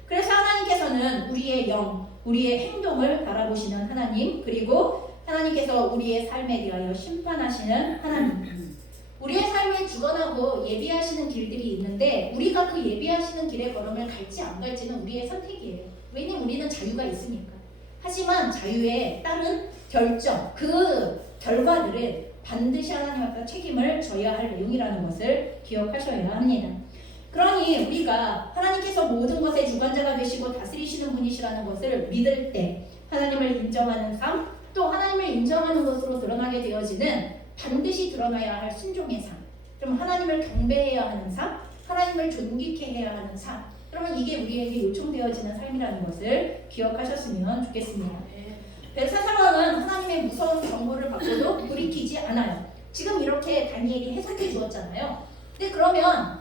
그래서 하나님께서는 우리의 영, 우리의 행동을 바라보시는 하나님, 그리고 하나님께서 우리의 삶에 대하여 심판하시는 하나님. 우리의 삶에 주관하고 예비하시는 길들이 있는데 우리가 그 예비하시는 길의 걸음을 갈지 안 갈지는 우리의 선택이에요. 왜냐면 우리는 자유가 있으니까. 하지만 자유에 따른 결정, 그 결과들은 반드시 하나님 앞에 책임을 져야 할 내용이라는 것을 기억하셔야 합니다. 그러니 우리가 하나님께서 모든 것의 주관자가 되시고 다스리시는 분이시라는 것을 믿을 때 하나님을 인정하는 삶, 또 하나님을 인정하는 것으로 드러나게 되어지는 반드시 드러나야 할 순종의 삶, 그럼 하나님을 경배해야 하는 삶, 하나님을 존귀케 해야 하는 삶, 그러면 이게 우리에게 요청되어지는 삶이라는 것을 기억하셨으면 좋겠습니다. 벨사살왕은 하나님의 무서운 경고를 받고도 돌이키지 않아요. 지금 이렇게 다니엘이 해석해 주었잖아요. 근데 그러면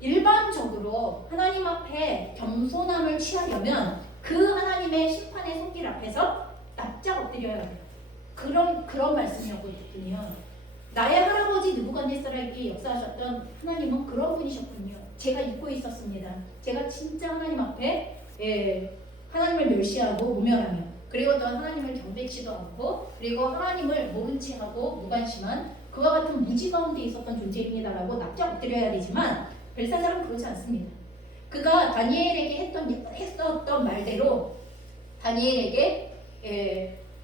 일반적으로 하나님 앞에 겸손함을 취하려면 그 하나님의 심판의 손길 앞에서 납작 엎드려야 돼요. 그런 말씀이었거든요. 나의 할아버지 느부갓네살에게 역사하셨던 하나님은 그런 분이셨군요. 제가 잊고 있었습니다. 제가 진짜 하나님 앞에 하나님을 멸시하고 모멸하며 그리고 또 하나님을 경배치도 않고 그리고 하나님을 모른 채 하고 무관심한 그와 같은 무지 가운데 있었던 존재입니다라고 납작 엎드려야 되지만 벨사살은 그렇지 않습니다. 그가 다니엘에게 했었던 말대로 다니엘에게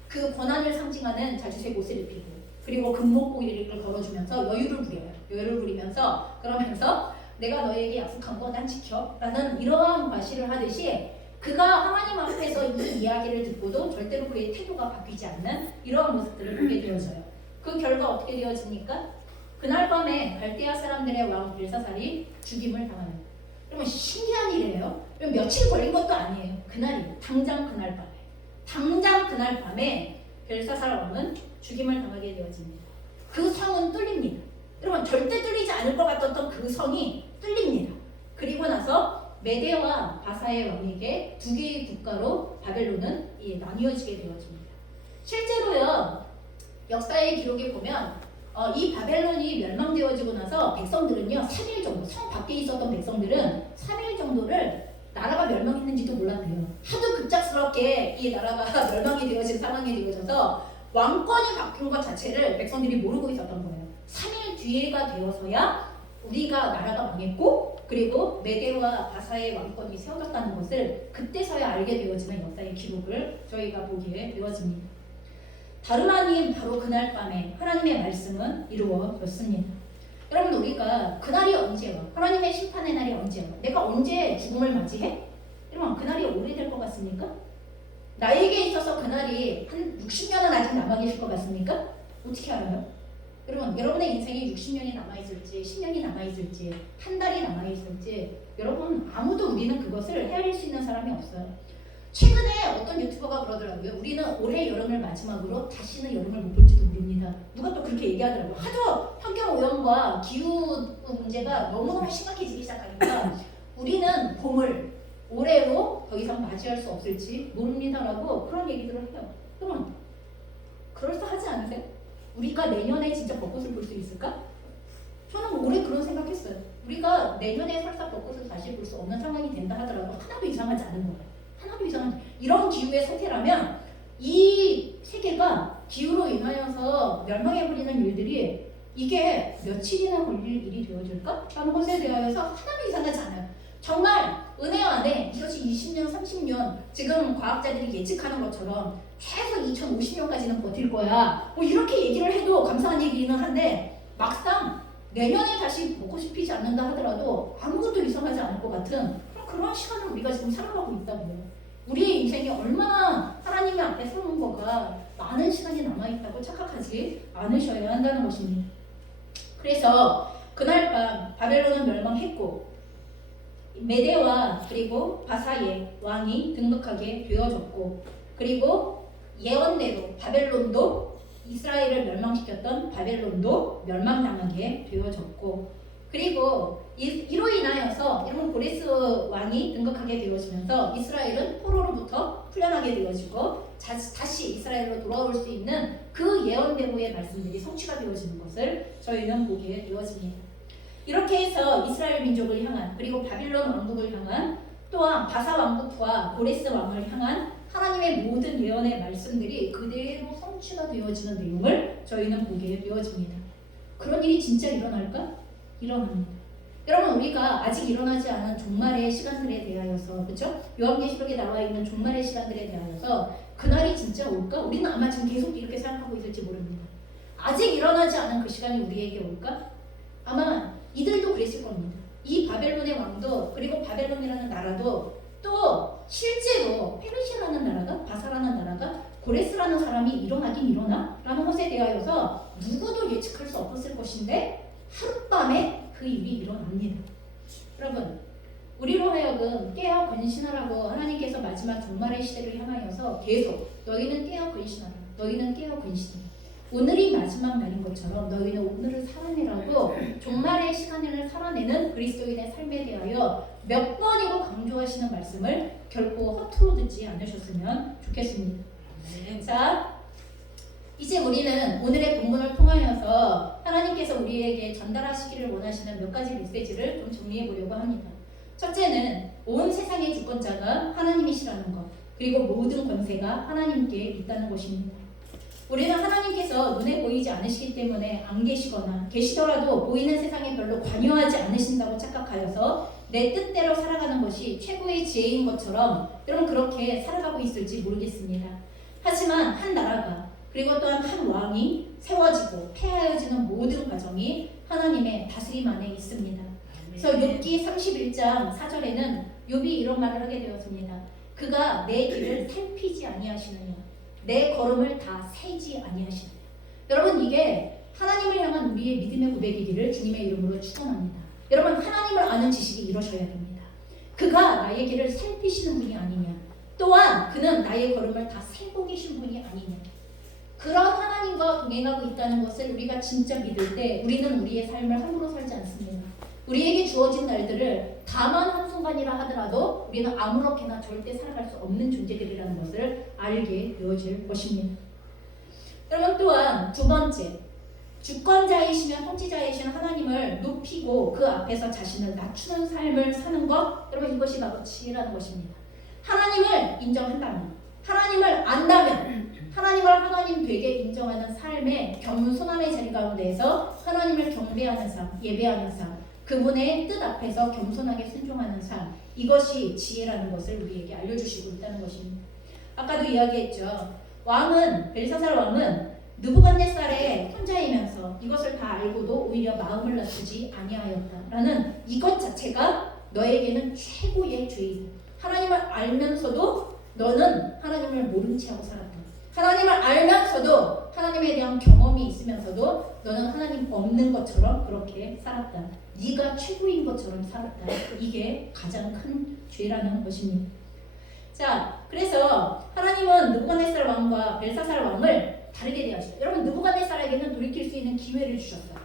그 권한을 상징하는 자주색 옷을 입히고 그리고 금목고기를 걸어주면서 여유를 부리면서 그러면서 내가 너에게 약속한 거 난 지켜 라는 이러한 과시를 하듯이 그가 하나님 앞에서 이 이야기를 듣고도 절대로 그의 태도가 바뀌지 않는 이러한 모습들을 보게 되어져요. 그 결과 어떻게 되어집니까? 그날 밤에 갈대아 사람들의 왕 벨사살이 죽임을 당하는. 그러면 신기한 일이에요. 며칠 걸린 것도 아니에요. 그날이에요. 당장 그날 밤에 벨사살 왕은 죽임을 당하게 되어집니다. 그 성은 뚫립니다. 여러분 절대 뚫리지 않을 것 같았던 그 성이 뚫립니다. 그리고 나서 메대와 바사의 왕에게 두 개의 국가로 바벨론은 나뉘어지게 되어집니다. 실제로요 역사의 기록에 보면 이 바벨론이 멸망되어지고 나서 백성들은요 3일 정도 성 밖에 있었던 백성들은 3일 정도를 나라가 멸망했는지도 몰랐대요. 하도 급작스럽게 이 나라가 멸망이 되어진 상황이 되어져서 왕권이 바뀐 것 자체를 백성들이 모르고 있었던 거예요. 3일 뒤에가 되어서야 우리가 나라가 망했고 그리고 메대와 바사의 왕권이 세워졌다는 것을 그때서야 알게 되어지는 역사의 기록을 저희가 보게 되어집니다. 다름 아닌 바로 그날 밤에 하나님의 말씀은 이루어졌습니다. 여러분 우리가 그날이 언제와 하나님의 심판의 날이 언제와 내가 언제 죽음을 맞이해? 여러분 여러분 그날이 오래될 것 같습니까? 나에게 있어서 그날이 한 60년은 아직 남아 계실 것 같습니까? 어떻게 알아요? 여러분, 여러분의 인생이 60년이 남아있을지 10년이 남아있을지 한 달이 남아있을지 여러분 아무도 우리는 그것을 헤아릴 수 있는 사람이 없어요. 최근에 어떤 유튜버가 그러더라고요. 우리는 올해 여름을 마지막으로 다시는 여름을 못 볼지도 모릅니다. 누가 또 그렇게 얘기하더라고요. 하도 환경오염과 기후 문제가 너무너무 심각해지기 시작하니까 우리는 봄을 올해로 더 이상 맞이할 수 없을지 모릅니다라고 그런 얘기들을 해요. 여러분 그럴싸하지 않으세요? 우리가 내년에 진짜 벚꽃을 볼 수 있을까? 저는 올해 그런 생각했어요. 우리가 내년에 설사 벚꽃을 다시 볼 수 없는 상황이 된다 하더라도 하나도 이상하지 않은 거예요. 하나도 이상하지. 이런 기후의 상태라면 이 세계가 기후로 인하여서 멸망해버리는 일들이 이게 며칠이나 걸릴 일이 되어질까? 라는 것에 대하여서 하나도 이상하지 않아요. 정말 은혜 안에 이것이 20년, 30년 지금 과학자들이 예측하는 것처럼 최소 2050년까지는 버틸 거야. 뭐 이렇게 얘기를 해도 감사한 얘기는 한데 막상 내년에 다시 벚꽃이 피지 않는다 하더라도 아무것도 이상하지 않을 것 같은 그런 시간을 우리가 지금 살아가고 있다고요. 우리의 인생이 얼마나 하나님의 앞에 서는 거가 많은 시간이 남아있다고 착각하지 않으셔야 한다는 것입니다. 그래서 그날 밤 바벨론은 멸망했고 메대와 그리고 바사의 왕이 등극하게 되어졌고 그리고 예언대로 바벨론도 이스라엘을 멸망시켰던 바벨론도 멸망당하게 되어졌고 그리고 이로 인하여서 여러분 고레스 왕이 등극하게 되어지면서 이스라엘은 포로로부터 풀려나게 되어지고 다시 이스라엘로 돌아올 수 있는 그 예언대로의 말씀들이 성취가 되어지는 것을 저희는 보게 되어집니다. 이렇게 해서 이스라엘 민족을 향한 그리고 바빌론 왕국을 향한 또한 바사 왕국과 고레스 왕을 향한 하나님의 모든 예언의 말씀들이 그대로 성취가 되어지는 내용을 저희는 보게 되어집니다. 그런 일이 진짜 일어날까? 일어납니다. 여러분 우리가 아직 일어나지 않은 종말의 시간들에 대하여서 그렇죠? 요한계시록에 나와 있는 종말의 시간들에 대하여서 그날이 진짜 올까? 우리는 아마 지금 계속 이렇게 생각하고 있을지 모릅니다. 아직 일어나지 않은 그 시간이 우리에게 올까? 아마 이들도 그랬을 겁니다. 이 바벨론의 왕도 그리고 바벨론이라는 나라도 또 실제로 페르시아라는 나라가 바사라는 나라가 고레스라는 사람이 일어나긴 일어나? 라는 것에 대하여서 누구도 예측할 수 없었을 것인데 하룻밤에 그 일이 일어납니다. 여러분 우리로 하여금 깨어 근신하라고 하나님께서 마지막 종말의 시대를 향하여서 계속 너희는 깨어 근신하라 너희는 깨어 근신하라 오늘이 마지막 날인 것처럼 너희는 오늘을 살아내라고 종말의 시간을 살아내는 그리스도인의 삶에 대하여 몇 번이고 강조하시는 말씀을 결코 허투루 듣지 않으셨으면 좋겠습니다. 자, 이제 우리는 오늘의 본문을 통하여서 하나님께서 우리에게 전달하시기를 원하시는 몇 가지 메시지를 좀 정리해 보려고 합니다. 첫째는 온 세상의 주권자가 하나님이시라는 것, 그리고 모든 권세가 하나님께 있다는 것입니다. 우리는 하나님께서 눈에 보이지 않으시기 때문에 안 계시거나 계시더라도 보이는 세상에 별로 관여하지 않으신다고 착각하여서 내 뜻대로 살아가는 것이 최고의 지혜인 것처럼 여러분 그렇게 살아가고 있을지 모르겠습니다. 하지만 한 나라가 그리고 또한 한 왕이 세워지고 폐하여지는 모든 과정이 하나님의 다스림 안에 있습니다. 그래서 욥기 31장 4절에는 욥이 이런 말을 하게 되었습니다. 그가 내 길을 살피지 아니하시느냐 내 걸음을 다 세지 아니하시느냐. 여러분 이게 하나님을 향한 우리의 믿음의 고백이기를 주님의 이름으로 축원합니다. 여러분 하나님을 아는 지식이 이러셔야 됩니다. 그가 나의 길을 살피시는 분이 아니냐 또한 그는 나의 걸음을 다 세고 계신 분이 아니냐 그런 하나님과 동행하고 있다는 것을 우리가 진짜 믿을 때 우리는 우리의 삶을 함부로 살지 않습니다. 우리에게 주어진 날들을 다만 한순간이라 하더라도 우리는 아무렇게나 절대 살아갈 수 없는 존재들이라는 것을 알게 되어질 것입니다. 여러분 또한 두 번째, 주권자이시며 통치자이신 하나님을 높이고 그 앞에서 자신을 낮추는 삶을 사는 것, 여러분 이것이 바로 지혜라는 것입니다. 하나님을 인정한다면, 하나님을 안다면, 하나님을 하나님 되게 인정하는 삶의 겸손함의 자리 가운데에서 하나님을 경배하는 삶, 예배하는 삶, 그분의 뜻 앞에서 겸손하게 순종하는 삶, 이것이 지혜라는 것을 우리에게 알려주시고 있다는 것입니다. 아까도 이야기했죠. 벨사살 왕은 느부갓네살의 혼자이면서 이것을 다 알고도 오히려 마음을 낮추지 아니하였다라는 이것 자체가 너에게는 최고의 죄이고 하나님을 알면서도 너는 하나님을 모른 채 하고 살았다. 하나님을 알면서도 하나님에 대한 경험이 있으면서도 너는 하나님 없는 것처럼 그렇게 살았다. 네가 최고인 것처럼 살았다. 이게 가장 큰 죄라는 것입니다. 자, 그래서 하나님은 느부갓네살 왕과 벨사살 왕을 다르게 대하시죠. 여러분, 느부갓네살에게는 돌이킬 수 있는 기회를 주셨어요.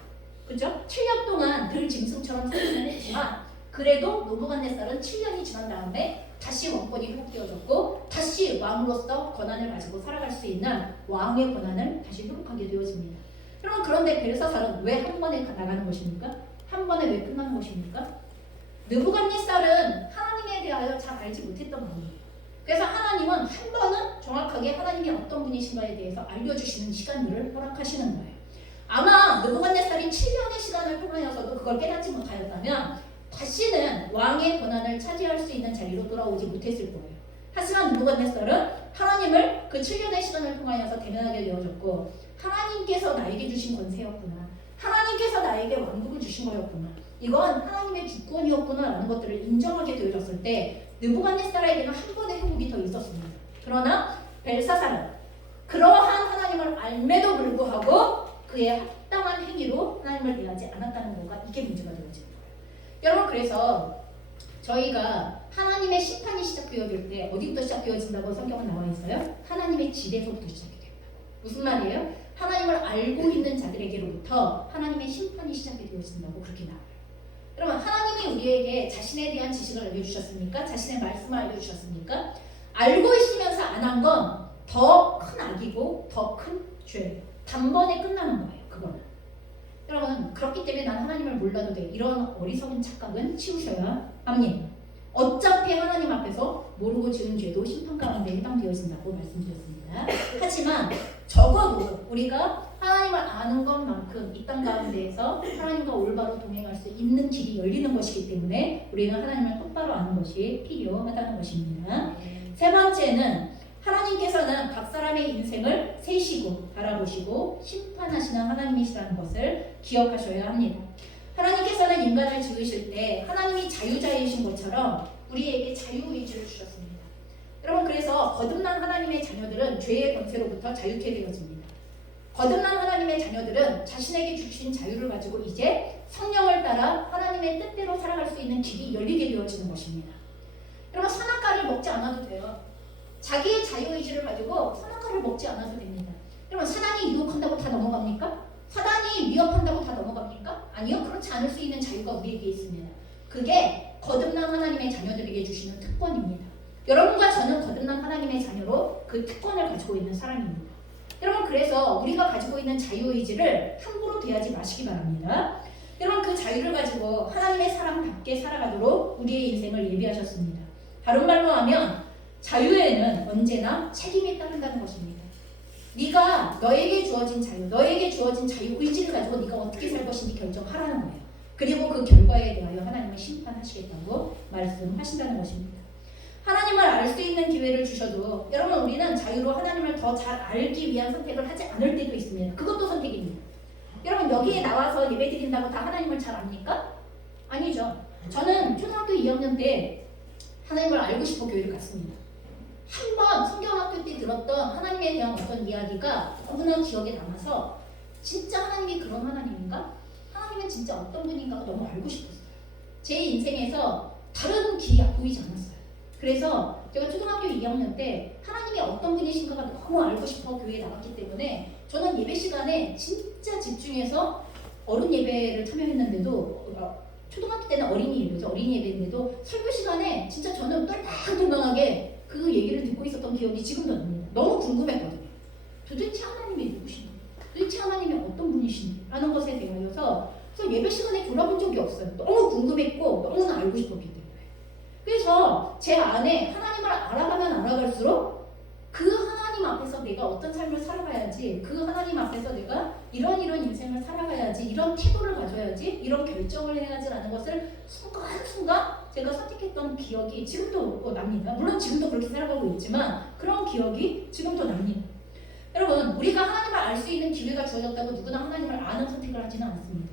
그렇죠? 7년 동안 늘 짐승처럼 살기는 했지만 그래도 느부갓네살은 7년이 지난 다음에 다시 왕권이 회복되어졌고 다시 왕으로서 권한을 가지고 살아갈 수 있는 왕의 권한을 다시 회복하게 되어집니다. 여러분, 그런데 벨사살은 왜 한 번에 나가는 것입니까? 한 번에 왜 끝나는 것입니까? 느부갓네살은 하나님에 대하여 잘 알지 못했던 왕이에요. 그래서 하나님은 한 번은 정확하게 하나님이 어떤 분이신가에 대해서 알려주시는 시간들을 허락하시는 거예요. 아마 느부갓네살이 7년의 시간을 통하여서도 그걸 깨닫지 못하였다면 다시는 왕의 권한을 차지할 수 있는 자리로 돌아오지 못했을 거예요. 하지만 느부갓네살은 하나님을 그 7년의 시간을 통하여서 대면하게 되어졌고 하나님께서 나에게 주신 권세였구나. 하나님께서 나에게 왕국을 주신 거였구나. 이건 하나님의 주권이었구나 라는 것들을 인정하게 되어졌을 때 느부갓네살에게는 한 번의 회복이 더 있었습니다. 그러나 벨사살은 그러한 하나님을 알매도 불구하고 그의 합당한 행위로 하나님을 대하지 않았다는 거가 이게 문제가 되어지는 거예요. 여러분, 그래서 저희가 하나님의 심판이 시작되어질 때 어디부터 시작되어진다고 성경은 나와 있어요? 하나님의 집에서부터 시작이 됩니다. 무슨 말이에요? 하나님을 알고 있는 자들에게로부터 하나님의 심판이 시작이 되어진다고 그렇게 나와요. 여러분, 하나님이 우리에게 자신에 대한 지식을 알려주셨습니까? 자신의 말씀을 알려주셨습니까? 알고 있으면서 안 한 건 더 큰 악이고 더 큰 죄예요. 단번에 끝나는 거예요. 그거는. 여러분, 그렇기 때문에 난 하나님을 몰라도 돼. 이런 어리석은 착각은 치우셔야 합니다. 어차피 하나님 앞에서 모르고 지은 죄도 심판 가운데 해당되어진다고 말씀드렸습니다. 하지만 적어도 우리가 하나님을 아는 것만큼 이 땅 가운데에서 하나님과 올바로 동행할 수 있는 길이 열리는 것이기 때문에 우리는 하나님을 똑바로 아는 것이 필요하다는 것입니다. 세 번째는 하나님께서는 각 사람의 인생을 세시고 바라보시고 심판하시는 하나님이시라는 것을 기억하셔야 합니다. 하나님께서는 인간을 지으실 때 하나님이 자유자이신 것처럼 우리에게 자유의지를 주셨습니다. 여러분, 그래서 거듭난 하나님의 자녀들은 죄의 권세로부터 자유케 되어집니다. 거듭난 하나님의 자녀들은 자신에게 주신 자유를 가지고 이제 성령을 따라 하나님의 뜻대로 살아갈 수 있는 길이 열리게 되어지는 것입니다. 여러분, 선악과를 먹지 않아도 돼요. 자기의 자유의지를 가지고 선악과를 먹지 않아도 됩니다. 여러분, 사단이 유혹한다고 다 넘어갑니까? 사단이 위협한다고 다 넘어갑니까? 아니요. 그렇지 않을 수 있는 자유가 우리에게 있습니다. 그게 거듭난 하나님의 자녀들에게 주시는 특권입니다. 여러분과 저는 거듭난 하나님의 자녀로 그 특권을 가지고 있는 사람입니다. 여러분, 그래서 우리가 가지고 있는 자유의지를 함부로 대하지 마시기 바랍니다. 여러분, 그 자유를 가지고 하나님의 사람답게 살아가도록 우리의 인생을 예비하셨습니다. 다른 말로 하면 자유에는 언제나 책임이 따른다는 것입니다. 네가 너에게 주어진 자유, 너에게 주어진 자유의지를 가지고 네가 어떻게 살 것인지 결정하라는 거예요. 그리고 그 결과에 대하여 하나님은 심판하시겠다고 말씀하신다는 것입니다. 하나님을 알 수 있는 기회를 주셔도 여러분, 우리는 자유로 하나님을 더 잘 알기 위한 선택을 하지 않을 때도 있습니다. 그것도 선택입니다. 여러분, 여기에 나와서 예배 드린다고 다 하나님을 잘 압니까? 아니죠. 저는 초등학교 2학년 때 하나님을 알고 싶어 교회를 갔습니다. 한번 성경학교 때 들었던 하나님에 대한 어떤 이야기가 너무나 기억에 남아서 진짜 하나님이 그런 하나님인가? 하나님은 진짜 어떤 분인가가 너무 알고 싶었어요. 제 인생에서 다른 길이 보이지 않았어요. 그래서 제가 초등학교 2학년 때 하나님이 어떤 분이신가가 너무 알고 싶어 교회에 나갔기 때문에 저는 예배 시간에 진짜 집중해서 어른 예배를 참여했는데도 초등학교 때는 어린이 예배죠. 어린이 예배인데도 설교 시간에 진짜 저는 똘망똘망하게 그 얘기를 듣고 있었던 기억이 지금도 납니다. 너무 궁금했거든요. 도대체 하나님이 누구신지, 도대체 하나님이 어떤 분이신지 라는 것에 대하여서 그래서 예배 시간에 돌아본 적이 없어요. 너무 궁금했고 너무나 알고 싶었기 때문에. 그래서 제 안에 하나님을 알아가면 알아갈수록 그 하나님 앞에서 내가 어떤 삶을 살아가야지, 그 하나님 앞에서 내가 이런 인생을 살아가야지, 이런 태도를 가져야지, 이런 결정을 해야지라는 것을 순간순간 제가 선택했던 기억이 지금도 납니다. 물론 지금도 그렇게 살아가고 있지만 그런 기억이 지금도 납니다. 여러분, 우리가 하나님을 알 수 있는 기회가 주어졌다고 누구나 하나님을 아는 선택을 하지는 않습니다.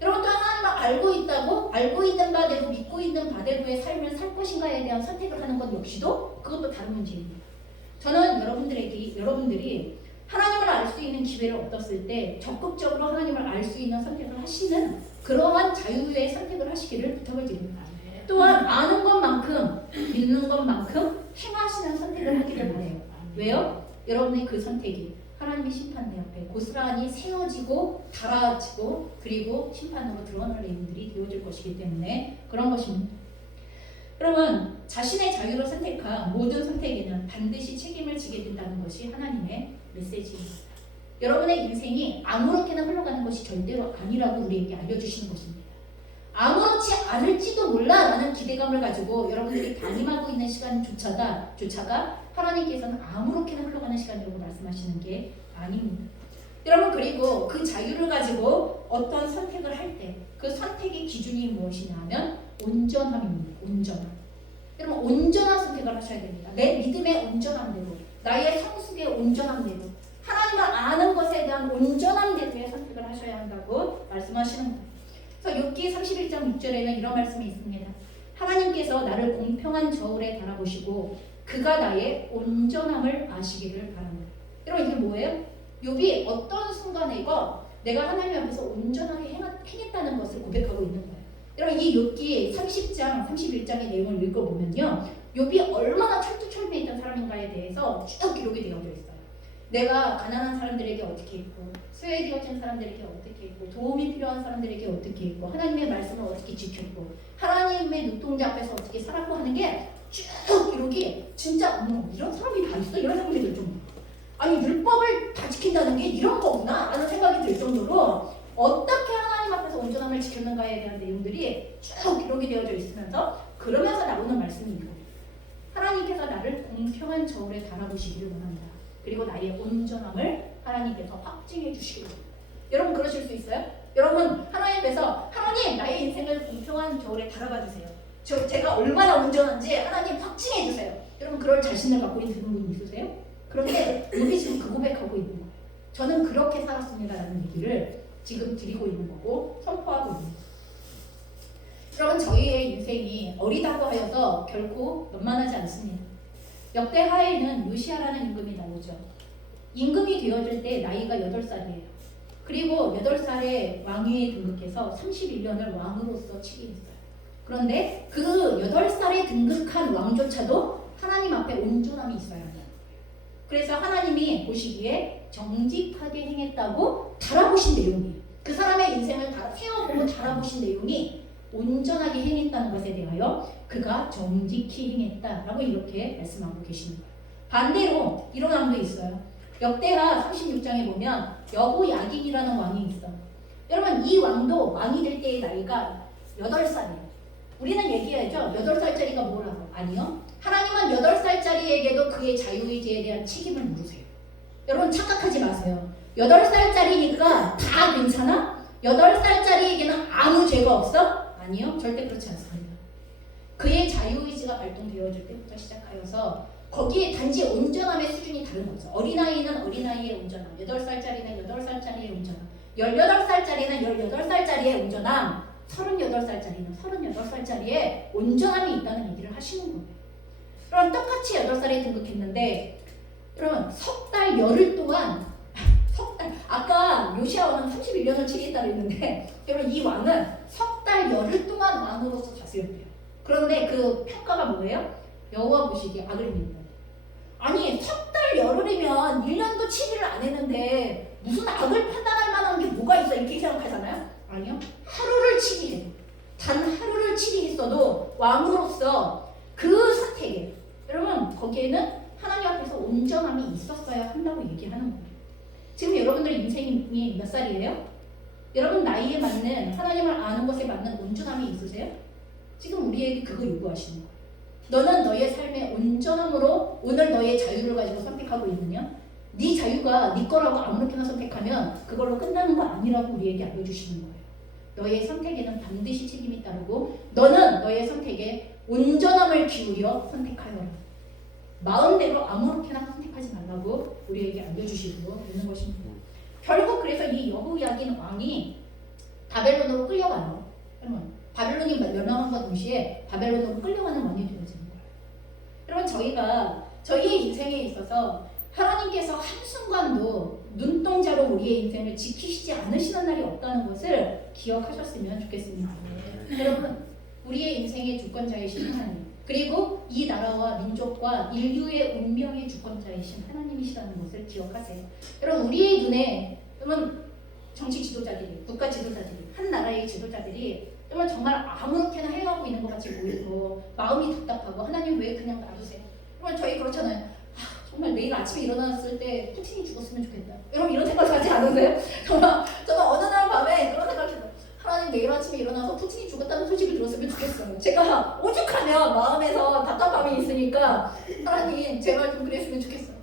여러분, 또 하나님을 알고 있다고 알고 있는 바대로 믿고 있는 바대로의 삶을 살 것인가에 대한 선택을 하는 것 역시도 그것도 다른 문제입니다. 저는 여러분들이 하나님을 알 수 있는 기회를 얻었을 때 적극적으로 하나님을 알 수 있는 선택을 하시는 그러한 자유의 선택을 하시기를 부탁을 드립니다. 또한 아는 것만큼 믿는 것만큼 행하시는 선택을 하기를 바라요. 왜요? 여러분의 그 선택이 하나님의 심판대 앞에 고스란히 세워지고 달아지고 그리고 심판으로 드러날 내용들이 되어질 것이기 때문에 그런 것입니다. 여러분, 자신의 자유로 선택한 모든 선택에는 반드시 책임을 지게 된다는 것이 하나님의 메시지입니다. 여러분의 인생이 아무렇게나 흘러가는 것이 절대로 아니라고 우리에게 알려주시는 것입니다. 아무렇지 않을지도 몰라라는 기대감을 가지고 여러분들이 방임하고 있는 시간조차가 하나님께서는 아무렇게나 흘러가는 시간이라고 말씀하시는 게 아닙니다. 여러분, 그리고 그 자유를 가지고 어떤 선택을 할 때 그 선택의 기준이 무엇이냐 하면 온전함입니다. 온전함. 여러분, 온전한 선택을 하셔야 됩니다. 내 믿음의 온전함대로, 나의 성숙의 온전함대로, 하나님을 아는 것에 대한 온전함대로의 선택을 하셔야 한다고 말씀하시는 겁니다. 그래서 욥기 31장 6절에는 이런 말씀이 있습니다. 하나님께서 나를 공평한 저울에 달아보시고 그가 나의 온전함을 아시기를 바랍니다. 여러분, 이게 뭐예요? 욥이 어떤 순간에건 내가 하나님 앞에서 온전하게 행했다는 것을 고백하고 있는 거예요. 여러분, 이 욥기 30장, 31장의 내용을 읽어보면요, 욥이 얼마나 철두철미했던 사람인가에 대해서 쭉 기록이 되어져 있어요. 내가 가난한 사람들에게 어떻게 했고, 소외되어진 사람들에게 어떻게 했고, 도움이 필요한 사람들에게 어떻게 했고, 하나님의 말씀을 어떻게 지켰고, 하나님의 눈동자 앞에서 어떻게 살았고 하는 게 쭉 기록이 진짜 이런 사람이 다 있어? 이런 생각이 들 정도로, 아니 율법을 다 지킨다는 게 이런 거구나 라는 생각이 들 정도로 어떻게 하나님 앞에서 온전함을 지켰는가에 대한 내용들이 쭉 기록이 되어져 있으면서 그러면서 나오는 말씀이 이거예요. 하나님께서 나를 공평한 저울에 달아보시기를 원한다. 그리고 나의 온전함을 하나님께서 확증해 주시기를 원한다. 여러분, 그러실 수 있어요? 여러분, 하나님께서 하나님 나의 인생을 공평한 저울에 달아봐 주세요. 제가 얼마나 온전한지 하나님 확증해 주세요. 여러분, 그럴 자신을 갖고 있는 분 있으세요? 그런데 우리 지금 그 고백하고 있는 거예요. 저는 그렇게 살았습니다라는 얘기를 지금 드리고 있는 거고 선포하고 있는 거예요. 여러분, 저희의 인생이 어리다고 하여서 결코 만만하지 않습니다. 역대하에는 요시야라는 임금이 나오죠. 임금이 되어질 때 나이가 8살이에요. 그리고 8살에 왕위에 등극해서 31년을 왕으로서 치기했어요. 그런데 그 8살에 등극한 왕조차도 하나님 앞에 온전함이 있어야 합니다. 그래서 하나님이 보시기에 정직하게 행했다고 달아보신 내용이에요. 그 사람의 인생을 다 세워보고 달아보신 내용이 온전하게 행했다는 것에 대하여 그가 정직히 행했다라고 이렇게 말씀하고 계시는 거예요. 반대로 이런 왕도 있어요. 역대하 36장에 보면 여호야긴이라는 왕이 있어. 여러분, 이 왕도 왕이 될 때의 나이가 8살이에요. 우리는 얘기하죠. 8살짜리가 뭐라고? 아니요. 하나님은 8살짜리에게도 그의 자유의지에 대한 책임을 물으세요. 여러분, 착각하지 마세요. 8살짜리니까 다 괜찮아? 8살짜리에게는 아무 죄가 없어? 아니요. 절대 그렇지 않습니다. 그의 자유의지가 발동되어질 때부터 시작하여서 거기에 단지 온전함의 수준이 다른 거죠. 어린아이는 어린아이의 온전함, 8살짜리는 8살짜리의 온전함, 18살짜리는 18살짜리의 온전함, 38살짜리는 38살짜리의 온전함이 있다는 얘기를 하시는 거예요. 그럼 똑같이 8살에 등극했는데, 여러분, 석 달 열흘 동안 아까 요시야 왕은 31년을 치겠다고 했는데, 여러분, 이 왕은 석 달 열흘 동안 왕으로서 다스렸대요. 그런데 그 평가가 뭐예요? 여호와 보시기에 악을 행했다. 아니, 석 달 열흘이면 1년도 7일을 안 했는데 무슨 악을 판단할 만한 게 뭐가 있어, 이렇게 생각하잖아요? 아니요. 하루를 치리해. 단 하루를 치리했어도 왕으로서 그 선택에, 여러분, 거기에는 하나님 앞에서 온전함이 있었어야 한다고 얘기하는 거예요. 지금 여러분들 인생이 몇 살이에요? 여러분 나이에 맞는, 하나님을 아는 것에 맞는 온전함이 있으세요? 지금 우리에게 그거 요구하시는 거예요. 너는 너의 삶의 온전함으로 오늘 너의 자유를 가지고 선택하고 있느냐? 네 자유가 네 거라고 아무렇게나 선택하면 그걸로 끝나는 거 아니라고 우리에게 알려주시는 거예요. 너의 선택에는 반드시 책임이 따르고 너는 너의 선택에 온전함을 기울여 선택하여라. 마음대로 아무렇게나 선택하지 말라고 우리에게 알려주시고 있는 것입니다. 결국 그래서 이 여호야긴 왕이 바벨론으로 끌려가요. 여러분, 바벨론 바벨론이 멸망함과 동시에 바벨론으로 끌려가는 왕이 되어지는 거예요. 여러분 저희가 저희의 인생에 있어서 하나님께서 한순간도 눈동자로 우리의 인생을 지키시지 않으시는 날이 없다는 것을 기억하셨으면 좋겠습니다. 여러분 우리의 인생의 주권자이신 하나님 그리고 이 나라와 민족과 인류의 운명의 주권자이신 하나님이시라는 것을 기억하세요. 여러분 우리의 눈에 여러분 정치 지도자들이 국가 지도자들이 한 나라의 지도자들이 여러분 정말 아무렇게나 해가고 있는 것 같이 보이고 마음이 답답하고 하나님 왜 그냥 놔두세요. 여러분 저희 그렇잖아요. 정말 내일 아침에 일어났을 때 푸틴이 죽었으면 좋겠다. 여러분 이런 생각 하지 않으세요? 저는 어느 날 밤에 그런 생각했어요. 하나님 내일 아침에 일어나서 푸틴이 죽었다는 소식을 들었으면 좋겠어요. 제가 오죽하면 마음에서 답답함이 있으니까 하나님 제발 좀 그랬으면 좋겠어요.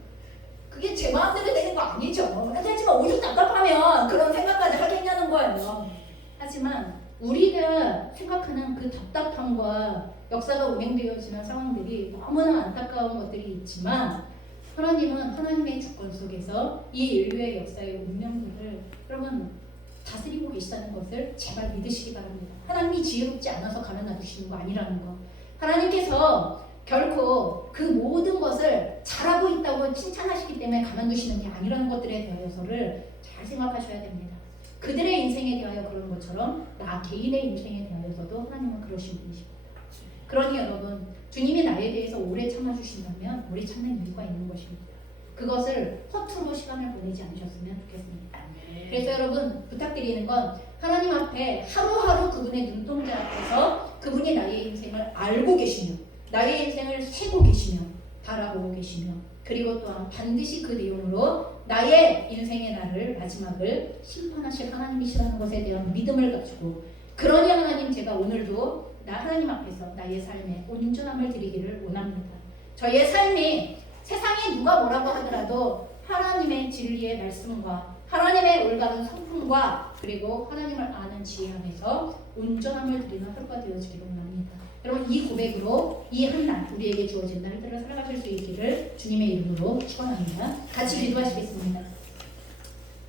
그게 제 마음대로 되는 거 아니죠. 하지만 오죽 답답하면 그런 생각까지 하겠냐는 거예요. 하지만 우리가 생각하는 그 답답함과 역사가 운행되어지는 상황들이 너무나 안타까운 것들이 있지만 하나님은 하나님의 주권 속에서 이 인류의 역사의 운명들을 여러분 다스리고 계시다는 것을 제발 믿으시기 바랍니다. 하나님이 지혜롭지 않아서 가만 놔두시는 거 아니라는 거. 하나님께서 결코 그 모든 것을 잘하고 있다고 칭찬하시기 때문에 가만두시는 게 아니라는 것들에 대해서를 잘 생각하셔야 됩니다. 그들의 인생에 대하여 그런 것처럼 나 개인의 인생에 대하여서도 하나님은 그러신 분이십니다. 그러니 여러분 주님이 나에 대해서 오래 참아주신다면 오래 참는 이유가 있는 것입니다. 그것을 허투루 시간을 보내지 않으셨으면 좋겠습니다. 그래서 여러분 부탁드리는 건 하나님 앞에 하루하루 그분의 눈동자 앞에서 그분이 나의 인생을 알고 계시며 나의 인생을 세고 계시며 바라보고 계시며 그리고 또한 반드시 그 내용으로 나의 인생의 날을 마지막을 심판하실 하나님이시라는 것에 대한 믿음을 가지고 그러니 하나님 제가 오늘도 나 하나님 앞에서 나의 삶에 온전함을 드리기를 원합니다. 저의 삶이 세상에 누가 뭐라고 하더라도 하나님의 진리의 말씀과 하나님의 올바른 성품과 그리고 하나님을 아는 지혜 안에서 온전함을 드리는 하루가 되어지기를 원합니다. 여러분 이 고백으로 이 한 날 우리에게 주어진 날들을 살아가실 수 있기를 주님의 이름으로 축원합니다. 같이 기도하시겠습니다.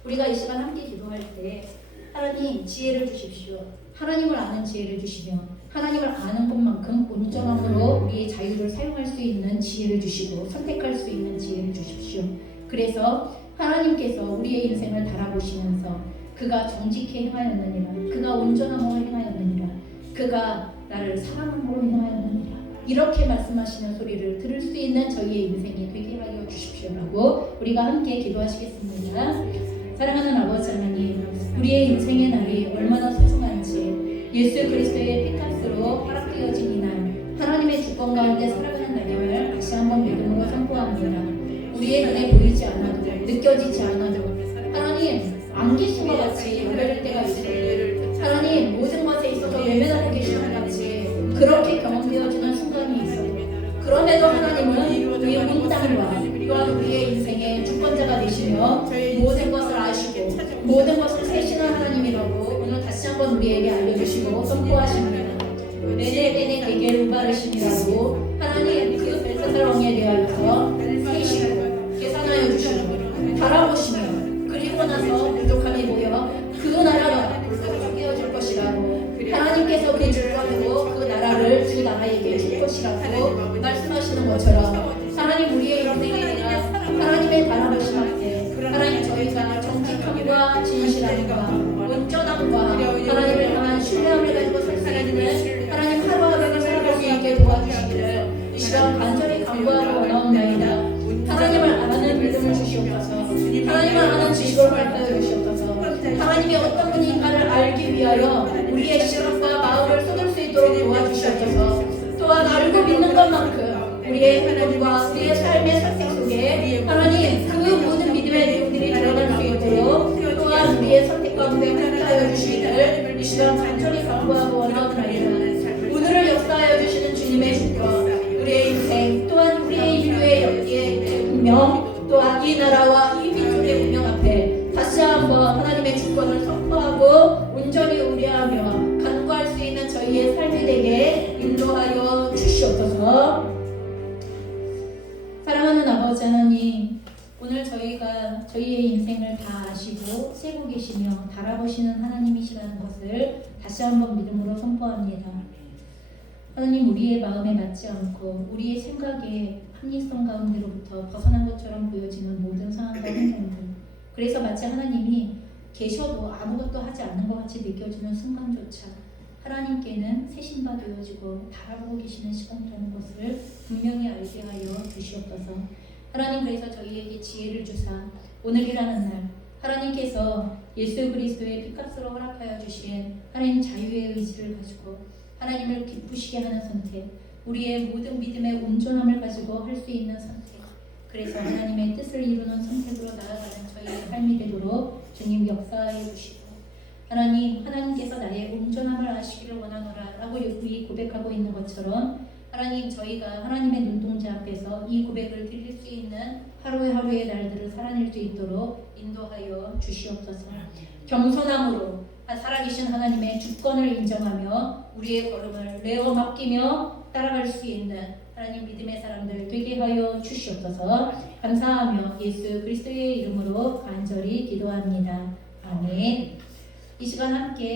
우리가 이 시간 함께 기도할 때 하나님 지혜를 주십시오. 하나님을 아는 지혜를 주시며 하나님을 아는 것만큼 온전함으로 우리의 자유를 사용할 수 있는 지혜를 주시고 선택할 수 있는 지혜를 주십시오. 그래서 하나님께서 우리의 인생을 바라보시면서 그가 정직히 행하였느니라 그가 온전함으로 행하였느니라 그가 나를 사랑함으로 행하였느니라 이렇게 말씀하시는 소리를 들을 수 있는 저희의 인생이 되게 하여 주십시오라고 우리가 함께 기도하시겠습니다. 사랑하는 아버지 하나님 우리의 인생의 날이 얼마나 소중한지 예수 그리스도의 피값으로 허락되어진 이날 하나님의 주권 가운데 살아가는 날임을 다시 한번 믿음으로 선포합니다. 우리의 눈에 보이지 않아도 느껴지지 않아도 하나님 안 계신 것 같이 열릴 때가 있어요. 하나님 모든 것에 있어서 외면하고 계시는 것 같이 그렇게 경험되어지는 순간이 있어요. 그럼에도 하나님은 우리의 온 땅과 또한 우리의 인생의 주권자가 되시며 모든 것을 아시고 모든 것을 세시는 하나님이라고 오늘 다시 한번 우리에게 알려주시고 선포하십니다. 내내 내게 바르심이라고 하나님 그 벨사살 왕에 대하여서 세시고 계산하여 주시고 바라보시며 그리고 나서 부족함이 모여 그 나라가 쫓겨질 것이라고 하나님께서 우리 주권으로 그 나라를 주 나라에게 줄 것이라고 말씀하시는 것처럼 하나님 우리의 인생에 대한 하나님의 바라보심 앞에 하나님 저희가 정직함과 진실함과 온전함과 하나님을 향한 신뢰함을 가지고 살 수 있는 하나님 하루하루를 살아갈 수 있게 도와주시기를 이 시간 간절히 간구하고 원하옵나이다. 하나님을 아는 믿음을 주시옵소서. 하나님을 아는 지식을 발달해 주시옵소서. 하나님이 어떤 분인가를 알기 위하여 우리의 시간과 마음을 쏟을 수 있도록 도와주시옵소서. 또한 알고 믿는 것만큼 우리의 행동과 우리의 삶의 선택 속에 하나님 그 모든 믿음의 내용들이 드러날 수 있도록 또한 우리의 선택 가운데 함께하여 주시기를 이 시간 간절히 간구하고 원하옵나이다. 오늘을 역사하여 주시는 주님의 주권 우리의 인생 또한 우리의 인류의 운명 또한 이 나라와 이 민족의 운명 앞에 다시 한번 하나님의 주권을 선포하고 온전히 우려하며 간구할 수 있는 저희의 삶이 되게 인도하여 주시옵소서. 사랑하는 아버지 하나님 오늘 저희가 저희의 인생을 다 아시고 세고 계시며 바라보시는 하나님이시라는 것을 다시 한번 믿음으로 선포합니다. 하나님, 우리의 마음에 맞지 않고 우리의 생각의 합리성 가운데로부터 벗어난 것처럼 보여지는 모든 상황과 환경들, 그래서 마치 하나님이 계셔도 아무것도 하지 않는 것 같이 느껴지는 순간조차 하나님께는 새 신바 되어지고 바라보고 계시는 시간이라는 것을 분명히 알게 하여 주시옵소서. 하나님, 그래서 저희에게 지혜를 주사 오늘이라는 날 하나님께서 예수 그리스도의 피값으로 허락하여 주신 하나님 자유의 의지를 가지고 하나님을 기쁘시게 하는 선택, 우리의 모든 믿음의 온전함을 가지고 할 수 있는 선택, 그래서 하나님의 뜻을 이루는 선택으로 나아가는 저희의 삶이 되도록 주님 역사해 주시고, 하나님께서 나의 온전함을 아시기를 원하노라 라고 여기 고백하고 있는 것처럼 하나님, 저희가 하나님의 눈동자 앞에서 이 고백을 드릴 수 있는 하루의 날들을 살아낼 수 있도록 인도하여 주시옵소서. 겸손함으로 살아계신 하나님의 주권을 인정하며 우리의 걸음을 내어 맡기며 따라갈 수 있는 하나님 믿음의 사람들 되게 하여 주시옵소서. 감사하며 예수 그리스도의 이름으로 간절히 기도합니다. 아멘. 이 시간 함께